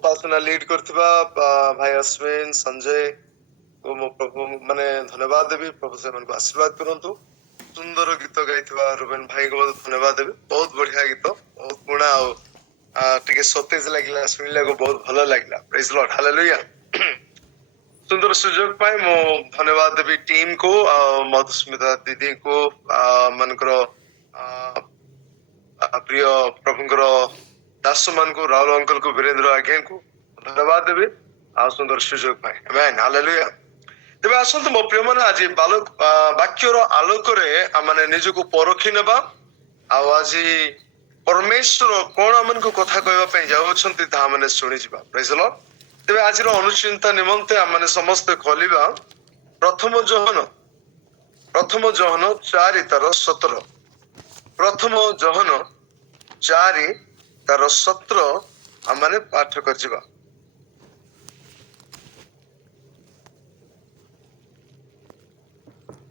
उपासना lead करथिबा भाई अश्विन संजय को मो प्रभु माने धन्यवाद देवी। प्रभु से मन को आशीर्वाद करंतु। सुंदर गीत गाइथिबा रुबेन भाई को बहुत धन्यवाद देवी। बहुत बढ़िया गीत, बहुत पुणा टिके सतेज लागिला, सुनिला को बहुत भलो लागिला। Praise lord, hallelujah. सुंदर सुजोग पाए मो धन्यवाद देवी टीम को, मधुस्मिता दीदी को, मनकर प्रिय प्रभुंकर दास मान को, राहुल अंकल को, वीरेंद्र आज्ञा को धन्यवाद देवी आ सुंदर सुजोग पाए। आमेन, हालेलुया। तेबे आसंतु मो प्रिय माने आज बालक वाक्यर आलोक रे माने निजको परखि नेबा आ आज परमेश्वर कोन हमन को कथा कहबा पई जाउछंती ता माने सुनि जिबा। Praise Lord. तेबे आज रो अनुचिंता निमंते माने समस्त खोलिबा प्रथम जोहन 4:17। प्रथम जोहन 4:17 आमाने पाठ कर जिबा।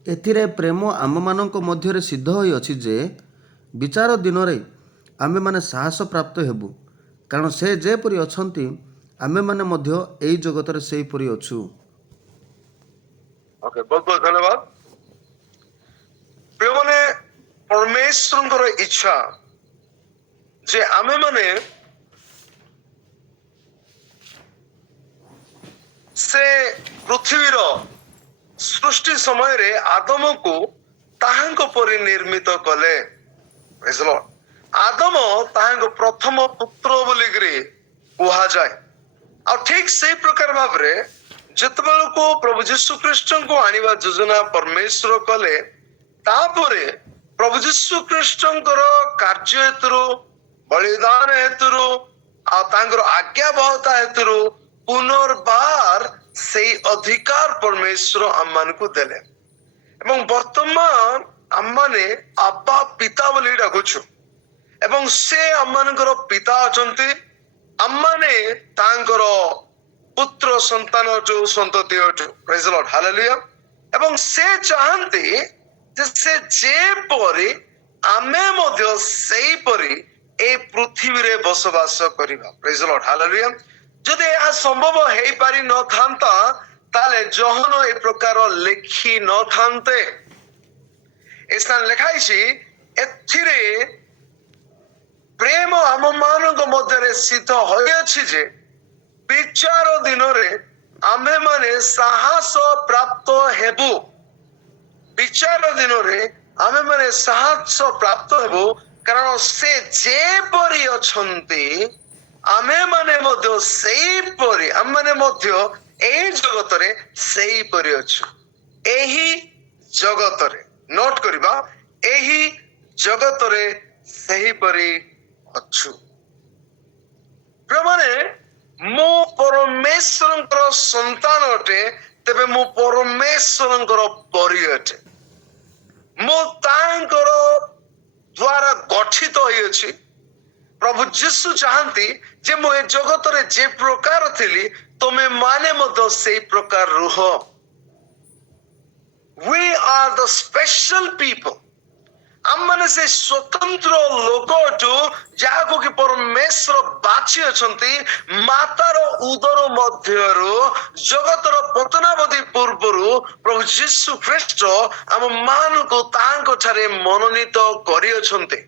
एथिरे प्रेम आममानंक मध्यरे सिद्ध होई अछि जे विचार दिनरे आमे माने साहस प्राप्त हेबु, कारण से जेपरि अछंती आमे माने मध्य एई जगतरे सेई परि अछु। ओके, बहुत बहुत धन्यवाद। प्रिय माने परमेश्वरंकर इच्छा जे आमे माने से पृथ्वीर सृष्टि समय रे आदम को ताहांको परि निर्मित कले। Praise Lord. आदम ताहांको प्रथम पुत्र बोली करी कुहा जाए। आ ठीक से प्रकार भाव रे जतबेल को प्रभु यीशु ख्रीष्ट को आनिबा योजना परमेश्वर कले, तापरे प्रभु यीशु ख्रीष्टंकर कार्य हेतुरु, बलिदान हेतुरु आ तांकर आज्ञाबहता हेतुरु पुनर्बार से अधिकार परमेश्वर आम्मान को देले। एवं वर्तमान आम्माने आबा पिता बोली डाकुछु एवं से आम्मानकर पिता अछंती। आम्माने तांकर पुत्र संतान जो संतति अछु। Praise lord, hallelujah. एवं से चाहंती जे से परि आमे मध्य सेई परि ए पृथ्वी रे बसवास करिबा। Praise lord, hallelujah. जदि यह संभव हेई पारि न थांता ताले जहन ए प्रकार लिखि न थांते। स्थान लिखाइछि एथिरे प्रेम आम मानक मध्यरे सिद्ध होई अछि जे विचार दिनरे आमे माने साहस प्राप्त हेबु। विचार दिनरे आमे माने साहस प्राप्त हेबु, कारण से जे परि अछंती आमे माने मध्य सेई परि, आमे माने मध्य एई जगतरे सेई परि अछु। एही जगतरे नोट करिबा, एही जगतरे सेही परि अछु। प्रमाणे मो परमेश्वरंकर संतान अटे, तेबे मो परमेश्वरंकर परि अटे। मो तांकर द्वारा गठित होई अछि। प्रभु यीशु चाहती जे मो ए जगतरे जे प्रकार थिली तमे माने मतो सेई प्रकार रुह। We are the special people. आमने से स्वतंत्र लोक जो जाको कि परमेश्वर बाछि अछंती मातार उदर मध्यरु जगतर पतनावधि पूर्वरु प्रभु यीशु ख्रीष्ट आम मान को तांको ठारे मनोनीत करि अछंती।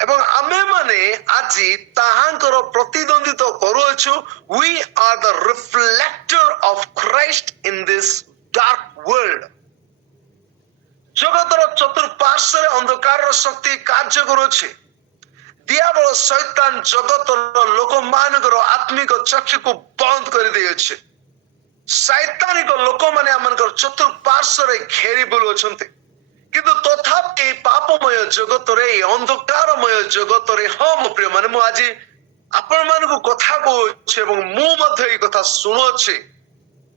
एवं आमे माने आजि ताहांकर प्रतिद्वंदित करूछु। We are the reflector of Christ in this dark world. जगतर चतुर्पार्श्वरे अंधकार शक्ति कार्य करूछि। दियाबल शैतान जगतर लोक मानकर आत्मिक चक्षु को बंद कर दियछि। शैतानिक लोक माने आमनकर चतुर्पार्श्वरे घेरी बुलुछंती, किंतु तथापि पापमय जगतरे अंधकारमय जगतरे हम प्रिय माने मु आज आपण मानकु कथा कहूछि एवं मु मध्ये ई कथा सुनुछि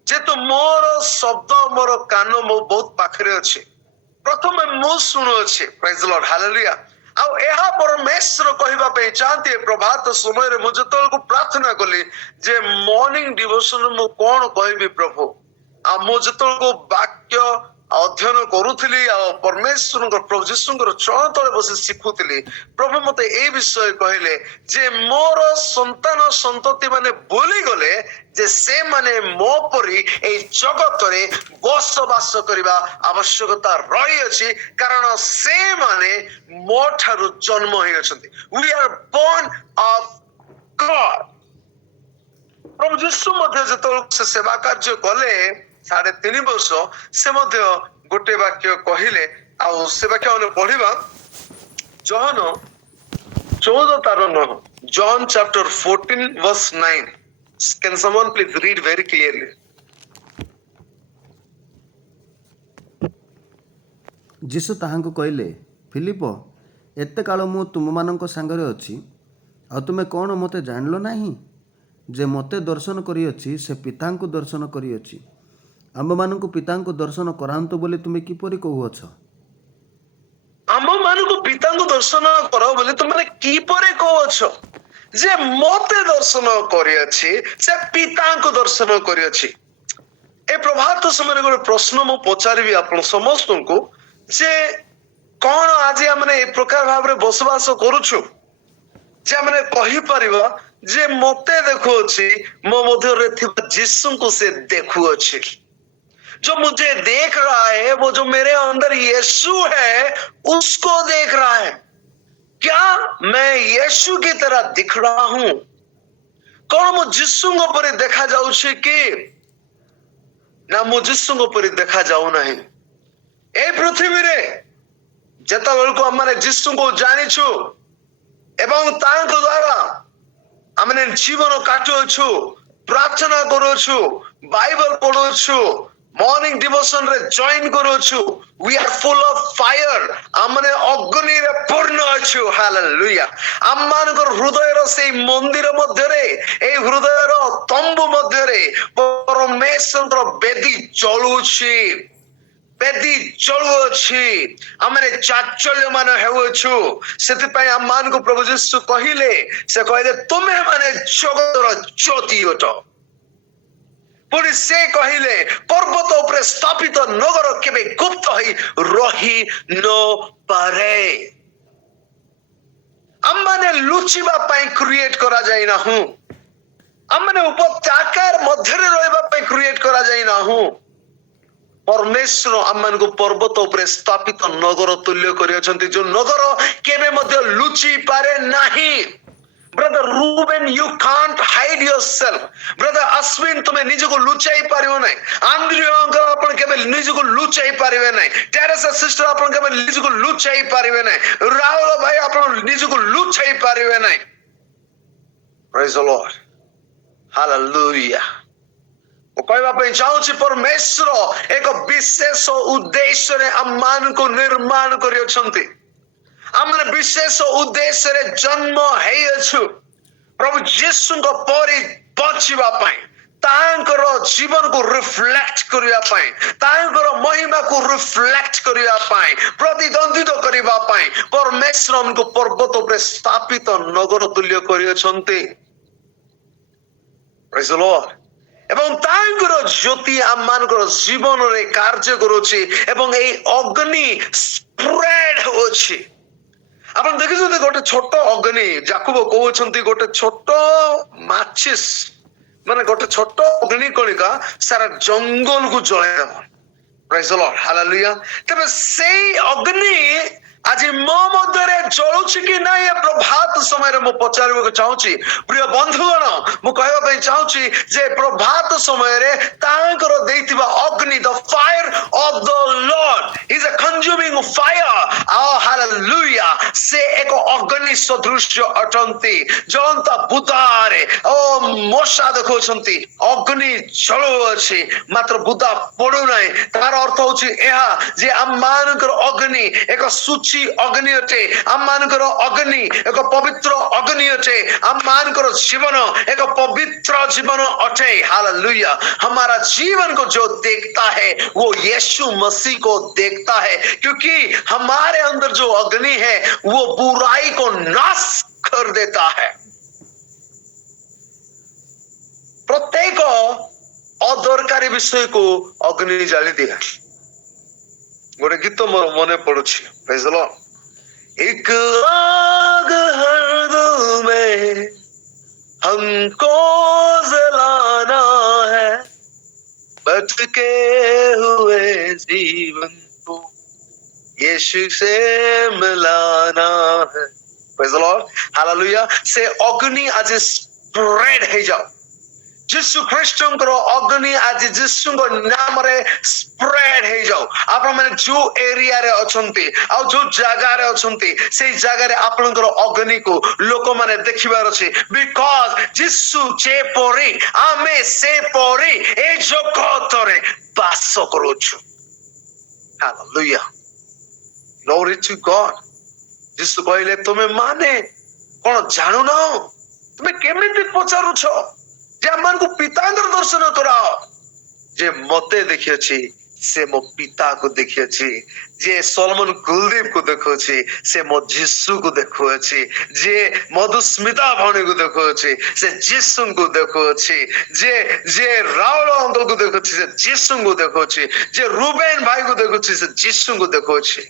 जेतु मोर शब्द मोर कान मो बहुत पाखरे अछि। प्रथम मु सुनुछि। Praise lord, hallelujah. आ एहा परमेश्वर कहिबा पे चाहते प्रभात समय रे मु जतल को प्रार्थना कली जे मॉर्निंग डिवोशन मु कोन कहबी प्रभु। आ मु जतल को वाक्य ଅଧ୍ୟୟନ କରୁଥିଲି ଆଉ ପରମେଶ୍ୱରଙ୍କ ପ୍ରଭୁ ଯୀଶୁଙ୍କର ଚରଣ ତଳେ ବସି ଶିଖୁଥିଲି, ପ୍ରଭୁ ମତେ ଏଇ ବିଷୟ କହିଲେ ଯେ ମୋର ସନ୍ତାନ ସନ୍ତତି ମାନେ ଭୁଲିଗଲେ ଯେ ସେମାନେ ମୋ ପରି ଏଇ ଜଗତରେ ବସବାସ କରିବା ଆବଶ୍ୟକତା ରହିଅଛି, କାରଣ ସେମାନେ ମୋ ଠାରୁ ଜନ୍ମ ହେଇଅଛନ୍ତି। We are born of God. ପ୍ରଭୁ ଯୀଶୁ ମଧ୍ୟ ଯେତେବେଳେ ସେ ସେବା କାର୍ଯ୍ୟ କଲେ 3.5 ବର୍ଷ, ସେ ମଧ୍ୟ ଗୋଟେ ବାକ୍ୟ କହିଲେ, ଆଉ ସେ ବାକ୍ୟ ଆମେ ପଢିବା John 14:9, John chapter 14 verse 9. Can someone please read very clearly? ଯୀଶୁ ତାହାଙ୍କୁ କହିଲେ, ଫିଲିପ, ଏତେ କାଳ ମୁଁ ତୁମମାନଙ୍କ ସାଙ୍ଗରେ ଅଛି, ଆଉ ତୁମେ କ'ଣ ମୋତେ ଜାଣିଲ ନାହିଁ? ଯେ ମୋତେ ଦର୍ଶନ କରିଅଛି ସେ ପିତାଙ୍କୁ ଦର୍ଶନ କରିଅଛି। ଆମ୍ଭମାନଙ୍କୁ ପିତାଙ୍କୁ ଦର୍ଶନ କରାନ୍ତୁ ବୋଲି ତୁମେ କିପରି କହୁଅଛ? ଆମମାନଙ୍କୁ ପିତାଙ୍କୁ ଦର୍ଶନ କର ବୋଲି ତୁମେ କିପରି କହୁଅଛ? ଯେ ମୋତେ ଦର୍ଶନ କରିଅଛି ସେ ପିତାଙ୍କୁ ଦର୍ଶନ କରିଅଛି। ଏ ପ୍ରଭାତ ସମୟରେ ଗୋଟେ ପ୍ରଶ୍ନ ମୁଁ ପଚାରିବି ଆପଣ ସମସ୍ତଙ୍କୁ, ଯେ କ'ଣ ଆଜି ଆମେ ଏ ପ୍ରକାର ଭାବରେ ବସବାସ କରୁଛୁ ଯେ ଆମେ କହିପାରିବା ଯେ ମୋତେ ଦେଖୁଅଛି, ମୋ ମଧ୍ୟରେ ଥିବା ଯୀଶୁଙ୍କୁ ସେ ଦେଖୁଅଛି। जो मुझे देख रहा है वो जो मेरे अंदर यीशु है उसको देख रहा है। क्या मैं यीशु की तरह दिख रहा हूं? कौन मु यीशु पर देखा जाउछि कि ना मु यीशु पर देखा जाऊ नहीं? ए पृथ्वी रे जेतबेल को हमने यीशु को जानिछु एवं तांको द्वारा हमने जीवन काटुछु, प्रार्थना करूछु, बाइबल पढुछु, मॉर्निंग डिवोशन रे join करूछु, we are full of fire, हमने अग्नि रे पूर्ण अछु। हालेलुया। हमनकर हृदय रो से मंदिर मध्य रे, ए हृदय रो तंबू मध्य रे परमेश्वर रो बेदी चलुछि, बेदी चलुछि। हमने चाचल्य मान हेउछु, सेति पय हमन को प्रभु यीशु कहिले, से कहले तुमे माने जगत रो ज्योति होतो। पुणी से कहिले पर्वत उपरे स्थापित नगर केबे गुप्त होई रही न पारे। हमने लुचिबा पय क्रिएट करा जाय ना हूं, हमने उपत्याकार मध्य रे रहबा पय क्रिएट करा जाय ना हूं। परमेश्वर हमन को पर्वत उपरे स्थापित नगर तुल्य करियछंती, जो नगर केबे मध्य लुचि पारे नाही। Brother Ruben, you can't hide yourself. Brother Ashwin, तुम्हें निज को लुचाई पारिबो नहीं। आंद्रियो अंकल अपन केबे निज को लुचाई पारिबे नहीं। टेरेसा सिस्टर अपन केबे निज को लुचाई पारिबे नहीं। राहुल भाई अपन निज को लुचाई पारिबे नहीं। Praise the Lord. Hallelujah. कहवा पे चाहूछि परमेश्वर एक विशेष उद्देश्य रे हमन को निर्माण करियछंती। हमने विशेष उद्देश्य रे जन्म हेयछु प्रभु यीशु को परि बचिबा पय, तांकर जीवन को रिफ्लेक्ट करिया पय, तांकर महिमा को रिफ्लेक्ट करिया पय, प्रतिद्वंदित करिबा पय परमेश्वर हमको पर्वत पर स्थापित नगर तुल्य करियछंती। Praise the Lord. এবং তাঙ্কর জ্যোতি আমানকৰ জীবনৰে কাৰ্য କରୁଛି ଏବଂ এই অগ্নি স্প্রেড হচ্ছে। ଆପଣ ଦେଖିଛନ୍ତି ଗୋଟେ ଛୋଟ ଅଗ୍ନି, ଯାକୁବ କହୁଛନ୍ତି ଗୋଟେ ଛୋଟ ମାଚିସ୍, ମାନେ ଗୋଟେ ଛୋଟ ଅଗ୍ନି କଣିକା ସାରା ଜଙ୍ଗଲକୁ ଜଳାଇଦେବ। ପ୍ରେଜ୍ ଦ ଲର୍ଡ, ହାଲେଲୁୟା। ତେବେ ସେଇ ଅଗ୍ନି ଆଜି ମୋ ମଧ୍ୟରେ ଜଳୁଛି କି ନାହିଁ, ଏ ପ୍ରଭାତ ସମୟରେ ମୁଁ ପଚାରିବାକୁ ଚାହୁଁଛି। ପ୍ରିୟ ବନ୍ଧୁଗଣ, ମୁଁ କହିବା ପାଇଁ ଚାହୁଁଛି ଯେ ପ୍ରଭାତ ସମୟରେ ତାଙ୍କର ଦେଇଥିବା ଅଗ୍ନି, the fire of the lord is a consuming fire. ଆଉ ହାଲେଲୁୟା, ସେ ଏକ ଅଗ୍ନି ସଦୃଶ୍ୟ ଅଟନ୍ତି। ଜଳନ୍ତା ବୁଦାରେ ଓ ମଶା ଦେଖଉଛନ୍ତି ଅଗ୍ନି ଜଳୁଅଛି, ମାତ୍ର ବୁଦା ପଡୁନାହିଁ। ତାର ଅର୍ଥ ହଉଛି ଏହା ଯେ ଆମମାନଙ୍କର ଅଗ୍ନି ଏକ ସୂଚି ଅଗ୍ନି ଅଟେ, ଆମମାନଙ୍କର ଅଗ୍ନି ଏକ ପବିତ୍ର ଅଗ୍ନି ଅଟେ, ଆମମାନଙ୍କର ଜୀବନ ଏକ पवित्र जीवन अटे। हालेलुया। हमारा जीवन को जो देखता है वो यीशु मसीह को देखता है, क्योंकि हमारे अंदर जो अग्नि है वो बुराई को नाश कर देता है। प्रत्येक अदरकारी विषय को अग्नि जाली दिया। ଗୋଟେ ଗୀତ ମୋର ମନେ ପଡୁଛି, ପ୍ରେଜ୍ ଦ ଲର୍ଡ। एक आग हर दिल में हमको जलाना है, भटके हुए जीवन को यीशु से मिलाना है। Praise the Lord. Hallelujah. से अग्नि आज स्प्रेड हो जाओ। ଯୀଶୁ ଖ୍ରୀଷ୍ଟଙ୍କର ଅଗ୍ନି ଆଜି ଯୀଶୁଙ୍କ ନାମରେ ସ୍ପ୍ରେଡ ହେଇଯାଉ। ଆପଣମାନେ ଯୋଉ ଏରିଆରେ ଅଛନ୍ତି ଆଉ ଯୋଉ ଜାଗାରେ ଅଛନ୍ତି ସେଇ ଜାଗାରେ ଆପଣଙ୍କର ଅଗ୍ନିକୁ ଲୋକମାନେ ଦେଖିବାର ଅଛି। ବିକଜ ଯୀଶୁ ଯେପରି ଆମେ ସେପରି ଏ ଜଗତରେ ବାସ କରୁଛୁ। Hallelujah. Glory to God. ଯୀଶୁ କହିଲେ ତୁମେ ମାନେ କଣ ଜାଣୁନ? ତୁମେ କେମିତି ପଚାରୁଛ ଯେ ଆମମାନଙ୍କୁ ପିତାଙ୍କର ଦର୍ଶନ କରାଅ? ଯେ ମତେ ଦେଖିଅଛି ସେ ମୋ ପିତାକୁ ଦେଖିଅଛି। ଯିଏ ସଲମନ କୁଲଦୀପକୁ ଦେଖୁଅଛି ସେ ମୋ ଯୀଶୁକୁ ଦେଖୁଅଛି। ଯିଏ ମଧୁସ୍ମିତା ଭଉଣୀକୁ ଦେଖୁଅଛି ସେ ଯୀଶୁଙ୍କୁ ଦେଖୁଅଛି। ଯିଏ ରାଉଳ ଅଙ୍କଲକୁ ଦେଖୁଛି ସେ ଯୀଶୁଙ୍କୁ ଦେଖୁଅଛି। ଯିଏ ରୁବେନ ଭାଇକୁ ଦେଖୁଛି ସେ ଯୀଶୁଙ୍କୁ ଦେଖୁଅଛି।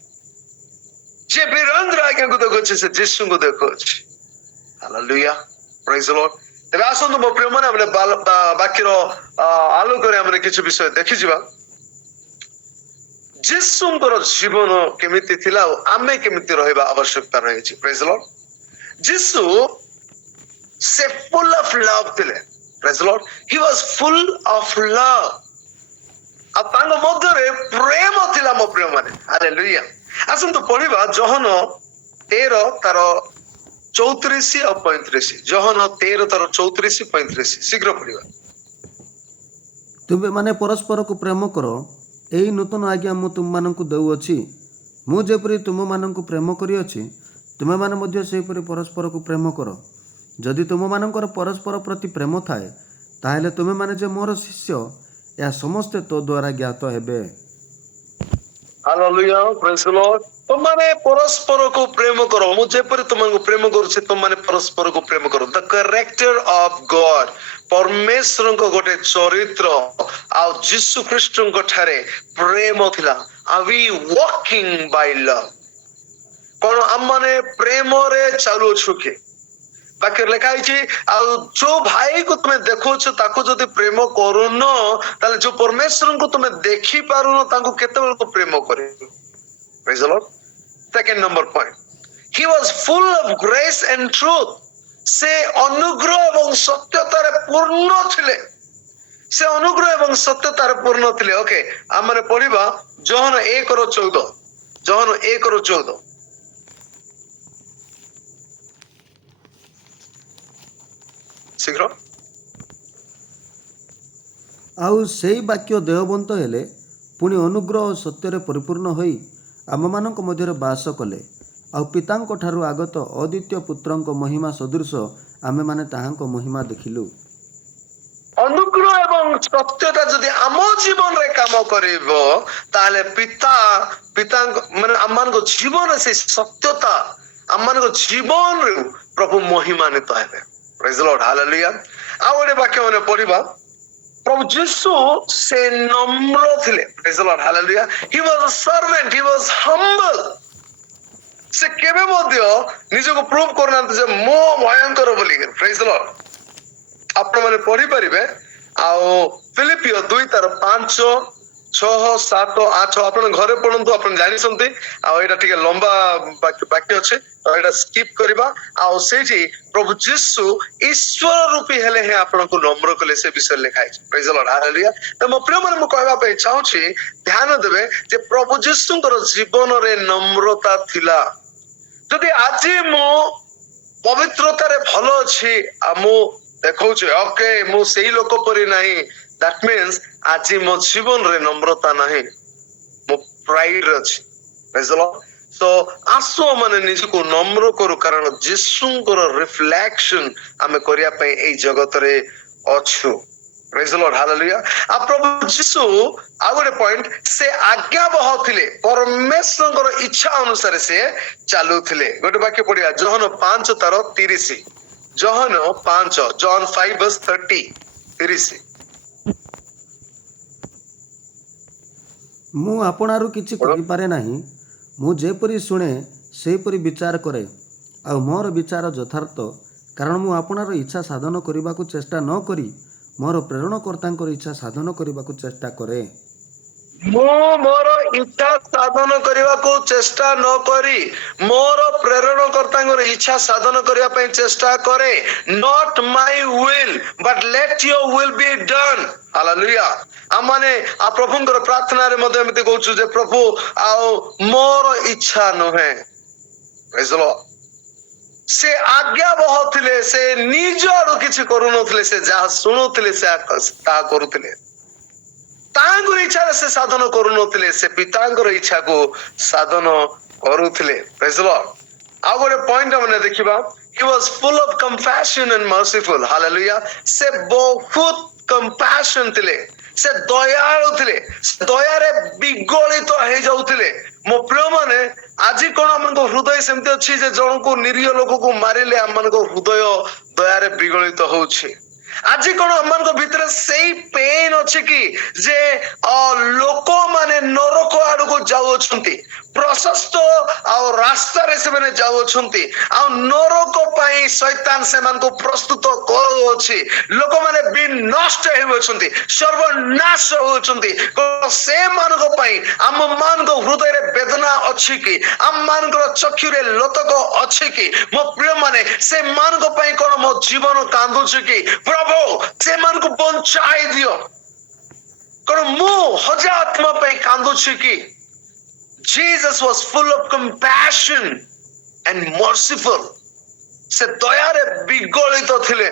ଯିଏ ବୀରେନ୍ଦ୍ର ଆଜ୍ଞାକୁ ଦେଖୁଛି ସେ ଯୀଶୁଙ୍କୁ ଦେଖୁଅଛି। ହାଲେଲୁୟା, ପ୍ରେଜ୍ ଦ ଲର୍ଡ। ତେବେ ଆସନ୍ତୁ ମୋ ପ୍ରିୟମାନେ ଆମେ ବାକ୍ୟର ଆଲୋକରେ ଆମେ କିଛି ବିଷୟ ଦେଖିଯିବା। ଯୀଶୁଙ୍କର ଜୀବନ କେମିତି ଥିଲା ଆଉ ଆମେ କେମିତି ରହିବା ଆବଶ୍ୟକତା ରହିଛି। ପ୍ରେଜ୍ ଦ ଲର୍ଡ। ଯୀଶୁ ସେ ଫୁଲ ଅଫ ଲଭ୍ ଥିଲେ। Praise the lord. He was full of love. ଆଉ ତାଙ୍କ ମଧ୍ୟରେ ପ୍ରେମ ଥିଲା ମୋ ପ୍ରିୟମାନେ। ହାଲେଲୁୟା। ଆସନ୍ତୁ ପଢିବା ଜହନ 13 ତାର 34 ଆଉ 35। ଜହନ 13 ତାର 34 35 ଶୀଘ୍ର ପଢିବା। ତୁମେମାନେ ପରସ୍ପରକୁ ପ୍ରେମ କର, ଏହି ନୂତନ ଆଜ୍ଞା ମୁଁ ତୁମମାନଙ୍କୁ ଦେଉଅଛି, ମୁଁ ଯେପରି ତୁମମାନଙ୍କୁ ପ୍ରେମ କରିଅଛି ତୁମେମାନେ ମଧ୍ୟ ସେହିପରି ପରସ୍ପରକୁ ପ୍ରେମ କର। ଯଦି ତୁମମାନଙ୍କର ପରସ୍ପର ପ୍ରତି ପ୍ରେମ ଥାଏ ତାହେଲେ ତୁମେମାନେ ଯେ ମୋର ଶିଷ୍ୟ ଏହା ସମସ୍ତେ ତୋ ଦ୍ୱାରା ଜ୍ଞାତ ହେବେ। ହାଲେଲୁୟା, ପ୍ରେଜ୍ ଦ ଲର୍ଡ। ତୁମମାନେ ପରସ୍ପରକୁ ପ୍ରେମ କର, ମୁଁ ଯେପରି ତୁମମାନଙ୍କୁ ପ୍ରେମ କରୁଛି ତୁମମାନେ ପରସ୍ପରକୁ ପ୍ରେମ କର। ଦ କ୍ୟାରେକ୍ଟର ଅଫ ଗଡ, ପରମେଶ୍ୱରଙ୍କ ଗୋଟେ ଚରିତ୍ର ଆଉ ଯୀଶୁ ଖ୍ରୀଷ୍ଟଙ୍କ ଠାରେ ପ୍ରେମ ଥିଲା। ଆଉ ୱି ୱାକିଂ ବାଇ ଲଭ୍। କଣ ଆମମାନେ ପ୍ରେମରେ ଚାଲୁଅଛୁ କି? ବାକ୍ୟରେ ଲେଖା ହେଇଛି ଆଉ ଯୋଉ ଭାଇକୁ ତୁମେ ଦେଖୁଛ ତାକୁ ଯଦି ପ୍ରେମ କରୁନ ତାହେଲେ ଯୋଉ ପରମେଶ୍ୱରଙ୍କୁ ତୁମେ ଦେଖି ପାରୁନ ତାଙ୍କୁ କେତେବେଳକୁ ପ୍ରେମ କରିବ? Praise the lord. Second number point, he was full of grace and truth. ସେ ଅନୁଗ୍ରହ ଏବଂ ସତ୍ୟତାରେ ପୂର୍ଣ୍ଣ ଥିଲେ। ସେ ଅନୁଗ୍ରହ ଏବଂ ସତ୍ୟତାରେ ପୂର୍ଣ୍ଣ ଥିଲେ। ଓକେ, ଆମେ ପଢିବା ଜହନ 1:14। ଜହନ 1:14 ଶୀଘ୍ର। ଆଉ ସେଇ ବାକ୍ୟ ଦେହବନ୍ତ ହେଲେ ପୁଣି ଅନୁଗ୍ରହ ଓ ସତ୍ୟରେ ପରିପୂର୍ଣ୍ଣ ହୋଇ ଆମମାନଙ୍କ ମଧ୍ୟରେ ବାସ କଲେ। ଆଉ ପିତାଙ୍କ ଠାରୁ ଆଗତ ଅଦ୍ୱିତୀୟ ପୁତ୍ରଙ୍କ ମହିମା ସଦୃଶ ଆମେମାନେ ତାହାଙ୍କ ମହିମା ଦେଖିଲୁ। ଅନୁଗ୍ରହ ଏବଂ ସତ୍ୟତା ଯଦି ଆମ ଜୀବନରେ କାମ କରିବ ତାହେଲେ ପିତାଙ୍କ ମାନେ ଆମମାନଙ୍କ ଜୀବନରେ ସେ ସତ୍ୟତା ଆମମାନଙ୍କ ଜୀବନରୁ ପ୍ରଭୁ ମହିମାନ୍ୱିତ ହେବେ। ପ୍ରେଜ୍ ଦ ଲର୍ଡ। ହାଲେଲୁୟା। ଆଉ ଗୋଟେ ବାକ୍ୟ ମାନେ ପଢିବା। ପ୍ରଭୁ ଯୀଶୁ ସେ ନମ୍ର ଥିଲେ। Praise the lord. Hallelujah. Hi was ଅ ସର୍ଭେଣ୍ଟ, ହି ୱାଜ ହମ୍ବଲ। ସେ କେବେ ମଧ୍ୟ ନିଜକୁ ପ୍ରୁଭ କରୁନାହାନ୍ତି ଯେ ମୁଁ ଭୟଙ୍କର ବୋଲି। ପ୍ରେଜ୍ ଦ ଲର୍ଡ। ଆପଣ ମାନେ ପଢିପାରିବେ ଆଉ ଫିଲିପିଓ 2 ତାର 5 6 7 8 ଆପଣ ଘରେ ପଢନ୍ତୁ, ଆପଣ ଜାଣିଛନ୍ତି। ଆଉ ଏଇଟା ଟିକେ ଲମ୍ବା ବାକ୍ୟ ଅଛି, ଏଇଟା ସ୍କିପ୍ କରିବା। ଆଉ ସେଇଠି ପ୍ରଭୁ ଯୀଶୁ ଈଶ୍ୱର ରୂପୀ ହେଲେ ହିଁ ଆପଣଙ୍କୁ ନମ୍ର କଲେ ସେ ବିଷୟରେ ଲେଖା ହେଇଛି। ପ୍ରେଜ୍ ଦ ଲର୍ଡ। ହାଲେଲୁୟା। ତ ମୋ ପ୍ରିୟମାନେ ମୁଁ କହିବା ପାଇଁ ଚାହୁଁଛି ଧ୍ୟାନ ଦେବେ ଯେ ପ୍ରଭୁ ଯୀଶୁଙ୍କର ଜୀବନରେ ନମ୍ରତା ଥିଲା। ଯଦି ଆଜି ମୁଁ ପବିତ୍ରତାରେ ଭଲ ଅଛି ଆଉ ମୁଁ ଦେଖଉଛି ଓକେ ମୁଁ ସେଇ ଲୋକ ପରି ନାହିଁ, ଦ୍ୟାଟ ମିନ୍ସ ଆଜି ମୋ ଜୀବନରେ ନମ୍ରତା ନାହିଁ, ମୁଁ ପ୍ରାଇଡ ଅଛି। ସୋ ଆସୁ ମାନେ ନିଜକୁ ନମ୍ର କରୁ, କାରଣ ଯୀଶୁଙ୍କର ରିଫ୍ଲେକ୍ସନ ଆମେ କରିବା ପାଇଁ ଏଇ ଜଗତରେ ଅଛୁ। ପ୍ରେଜ୍ ଦ ଲର୍ଡ। ହାଲେଲୁୟା। ଆଉ ପ୍ରଭୁ ଯୀଶୁ ଆଉ ଗୋଟେ ପଏଣ୍ଟ, ସେ ଆଜ୍ଞାବହ ଥିଲେ, ପରମେଶ୍ୱରଙ୍କର ଇଚ୍ଛା ଅନୁସାରେ ସେ ଚାଲୁଥିଲେ। ଗୋଟେ ବାକ୍ୟ ପଢିବା ଜହନ 5 ତାର 30। John 5 John 5:30 30। ମୁଁ ଆପଣାରୁ କିଛି କରିପାରେ ନାହିଁ। ମୁଁ ଯେପରି ଶୁଣେ ସେହିପରି ବିଚାର କରେ, ଆଉ ମୋର ବିଚାର ଯଥାର୍ଥ, କାରଣ ମୁଁ ଆପଣାର ଇଚ୍ଛା ସାଧନ କରିବାକୁ ଚେଷ୍ଟା ନ କରି ମୋର ପ୍ରେରଣକର୍ତ୍ତାଙ୍କର ଇଚ୍ଛା ସାଧନ କରିବାକୁ ଚେଷ୍ଟା କରେ। ମୁଁ ମୋର ଇଚ୍ଛା ସାଧନ କରିବାକୁ ଚେଷ୍ଟା ନ କରି ମୋର ପ୍ରେରଣକର୍ତ୍ତାଙ୍କର ଇଚ୍ଛା ସାଧନ କରିବା ପାଇଁ ଚେଷ୍ଟା କରେ। Not my will but late your will be Don. Hallelujah. ଆମମାନେ ପ୍ରଭୁଙ୍କର ପ୍ରାର୍ଥନାରେ ମଧ୍ୟ ଏମିତି କହୁଛୁ ଯେ ପ୍ରଭୁ ଆଉ ମୋର ଇଚ୍ଛା ନୁହେଁ। Praise the Lord. ସେ ଆଜ୍ଞାବହ ଥିଲେ, ସେ ନିଜ ଆଡୁ କିଛି କରୁନଥିଲେ, ସେ ଯାହା ଶୁଣୁଥିଲେ ସେ ତାହା କରୁଥିଲେ। ତାଙ୍କର ଇଚ୍ଛାରେ ସେ ସାଧନ କରୁନଥିଲେ, ସେ ପିତାଙ୍କର ଇଚ୍ଛାକୁ ସାଧନ କରୁଥିଲେ। Praise the Lord. ଆଉ ଗୋଟେ ପଏଣ୍ଟ ଆମେ ଦେଖିବା, he was full of compassion and merciful. Hallelujah. ସେ ବହୁତ compassion ଥିଲେ, ସେ ଦୟାଳୁ ଥିଲେ, ସେ ଦୟାରେ ବିଗଳିତ ହେଇଯାଉଥିଲେ। ମୋ ପ୍ରିୟ ମାନେ, ଆଜି କଣ ଆମମାନଙ୍କ ହୃଦୟ ସେମିତି ଅଛି ଯେ ଜଣକୁ ନିରୀହ ଲୋକକୁ ମାରିଲେ ଆମମାନଙ୍କ ହୃଦୟ ଦୟାରେ ବିଗଳିତ ହଉଛି? ଆଜି କଣ ଆମମାନଙ୍କ ଭିତରେ ସେଇ ପେନ୍ ଅଛି କି ଯେ ଲୋକମାନେ ନରକ ଆଡକୁ ଯାଉଅଛନ୍ତି, ପ୍ରଶସ୍ତ ଆଉ ରାସ୍ତାରେ ସେମାନେ ଯାଉଅଛନ୍ତି, ଆଉ ନରକ ପାଇଁ ଶୈତାନ ସେମାନଙ୍କୁ ପ୍ରସ୍ତୁତ କରୁଅଛି, ଲୋକମାନେ ବିନଷ୍ଟ ହେଉଅଛନ୍ତି, ସର୍ବନାଶ ହେଉଛନ୍ତି। ସେମାନଙ୍କ ପାଇଁ ଆମ ମାନଙ୍କ ହୃଦୟରେ ବେଦନା ଅଛି କି? ଆମ ମାନଙ୍କର ଚକ୍ଷୁରେ ଲୋତକ ଅଛି କି? ମୋ ପ୍ରିୟ ମାନେ, ସେମାନଙ୍କ ପାଇଁ କଣ ମୋ ଜୀବନ କାନ୍ଦୁଛି କି? ପ୍ରଭୁ ସେମାନଙ୍କୁ ବଞ୍ଚାଇ ଦିଅ। କଣ ମୁଁ ହଜା ଆତ୍ମା ପାଇଁ କାନ୍ଦୁଛି କି? Jesus was full of compassion and merciful. ସେ ଦୟାରେ ବିଗଳିତ ଥିଲେ,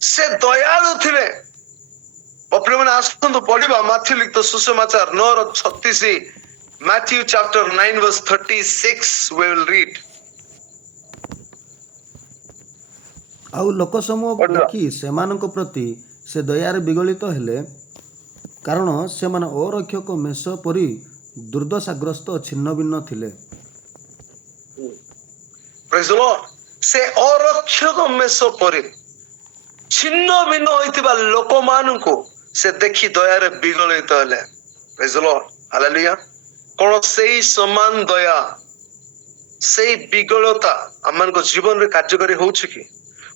ସେ ଦୟାଳୁ ଥିଲେ। ପ୍ରିୟମାନେ ଆସନ୍ତୁ ପଢିବା ମାଥ୍ୟୁ ଲିଖିତ ସୁସମାଚାର 9:36, Matthew chapter 9 verse 36 we will read. ଆଉ ଲୋକସମୂହ ଦେଖି ସେମାନଙ୍କ ପ୍ରତି ସେ ଦୟାରେ ବିଗଳିତ ହେଲେ, କାରଣ ସେମାନେ ଅରକ୍ଷକ ମେଷ ପରି ଦୁର୍ଦ୍ଦଶାଗ୍ରସ୍ତ ଛିନ୍ନଭିନ୍ନ ଥିଲେ। Praise the Lord. ସେ ଅରକ୍ଷକ ମେଷ ପରି ଛିନ୍ନ ଭିନ୍ନ ହୋଇଥିବା ଲୋକମାନଙ୍କୁ ସେ ଦେଖି ଦୟାରେ ବିଗଳିତ ହେଲେ। Praise the Lord. Hallelujah. କଣ ସେଇ ସମାନ ଦୟା, ସେଇ ବିଗଳତା ଆମମାନଙ୍କ ଜୀବନରେ କାର୍ଯ୍ୟକାରୀ ହଉଛି କି?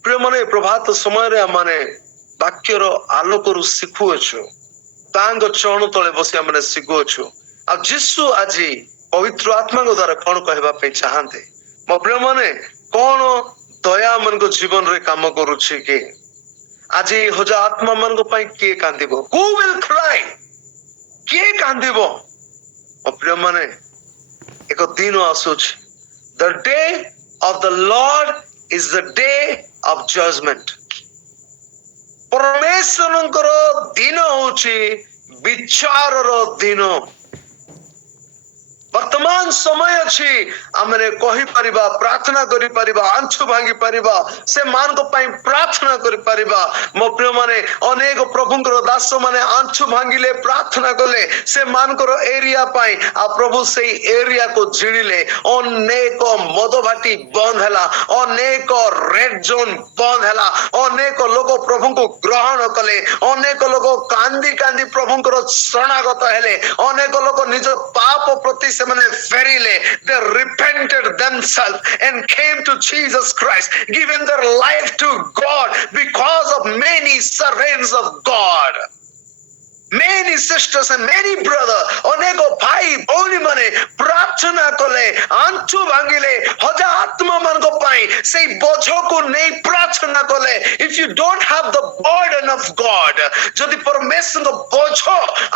ପ୍ରିୟମାନେ, ପ୍ରଭାତ ସମୟରେ ଆମେ ବାକ୍ୟର ଆଲୋକରୁ ଶିଖୁଅଛୁ, ତାଙ୍କ ଚରଣ ତଳେ ବସି ଆମେ ଶିଖୁଅଛୁ। ଆଉ ଯୀଶୁ ଆଜି ପବିତ୍ର ଆତ୍ମାଙ୍କ ଦ୍ୱାରା କଣ କହିବା ପାଇଁ ଚାହାନ୍ତି? ମୋ ପ୍ରିୟମାନେ, କଣ ଦୟା ଆମମାନଙ୍କ ଜୀବନରେ କାମ କରୁଛି କି? ଆଜି ହଜା ଆତ୍ମା ମାନଙ୍କ ପାଇଁ କିଏ କାନ୍ଦିବ? Who will cry? କିଏ କାନ୍ଦିବ? ମୋ ପ୍ରିୟମାନେ, ଏକ ଦିନ ଆସୁଛି। The day of the Lord is the day of judgment. ପରମେଶ୍ୱରଙ୍କର ଦିନ ହଉଛି ବିଚାରର ଦିନ। ବର୍ତ୍ତମାନ ସମୟ ଅଛି, ଆମେ କହିପାରିବା, ପ୍ରାର୍ଥନା କରିପାରିବା, ଆଣ୍ଠୁ ଭାଙ୍ଗି ପାରିବା, ସେମାନଙ୍କ ପାଇଁ ପ୍ରାର୍ଥନା କରିପାରିବା। ମୋ ପ୍ରିୟମାନେ, ଅନେକ ପ୍ରଭୁଙ୍କର ଦାସ ମାନେ ଆଣ୍ଠୁ ଭାଙ୍ଗିଲେ, ପ୍ରାର୍ଥନା କଲେ ସେମାନଙ୍କର ଏରିଆ ପାଇଁ, ଆଉ ପ୍ରଭୁ ସେଇ ଏରିଆକୁ ଜିଣିଲେ। ଅନେକ ମଦ ଭାଟି ବନ୍ଦ ହେଲା, ଅନେକ ରେଡ୍ ଜୋନ୍ ବନ୍ଦ ହେଲା, ଅନେକ ଲୋକ ପ୍ରଭୁଙ୍କୁ ଗ୍ରହଣ କଲେ, ଅନେକ ଲୋକ କାନ୍ଦି କାନ୍ଦି ପ୍ରଭୁଙ୍କର ଶରଣାଗତ ହେଲେ, ଅନେକ ଲୋକ ନିଜ ପାପ ପ୍ରତି ସେମାନେ ଫେରିଲେ। They repented themselves and came to Jesus Christ, given their life to God because of many servants of God. Many sisters and many brothers, ଅନେକ ଭାଇ ଭଉଣୀ ମାନେ ପ୍ରାର୍ଥନା କଲେ, ଆଣ୍ଠୁ ଭାଙ୍ଗିଲେ, ହଜା ଆତ୍ମା ମାନଙ୍କ ପାଇଁ ସେଇ ବୋଝକୁ ନେଇ ପ୍ରାର୍ଥନା କଲେ। If you don't have the burden of God, ଯଦି ପରମେଶ୍ୱରଙ୍କ ବୋଝ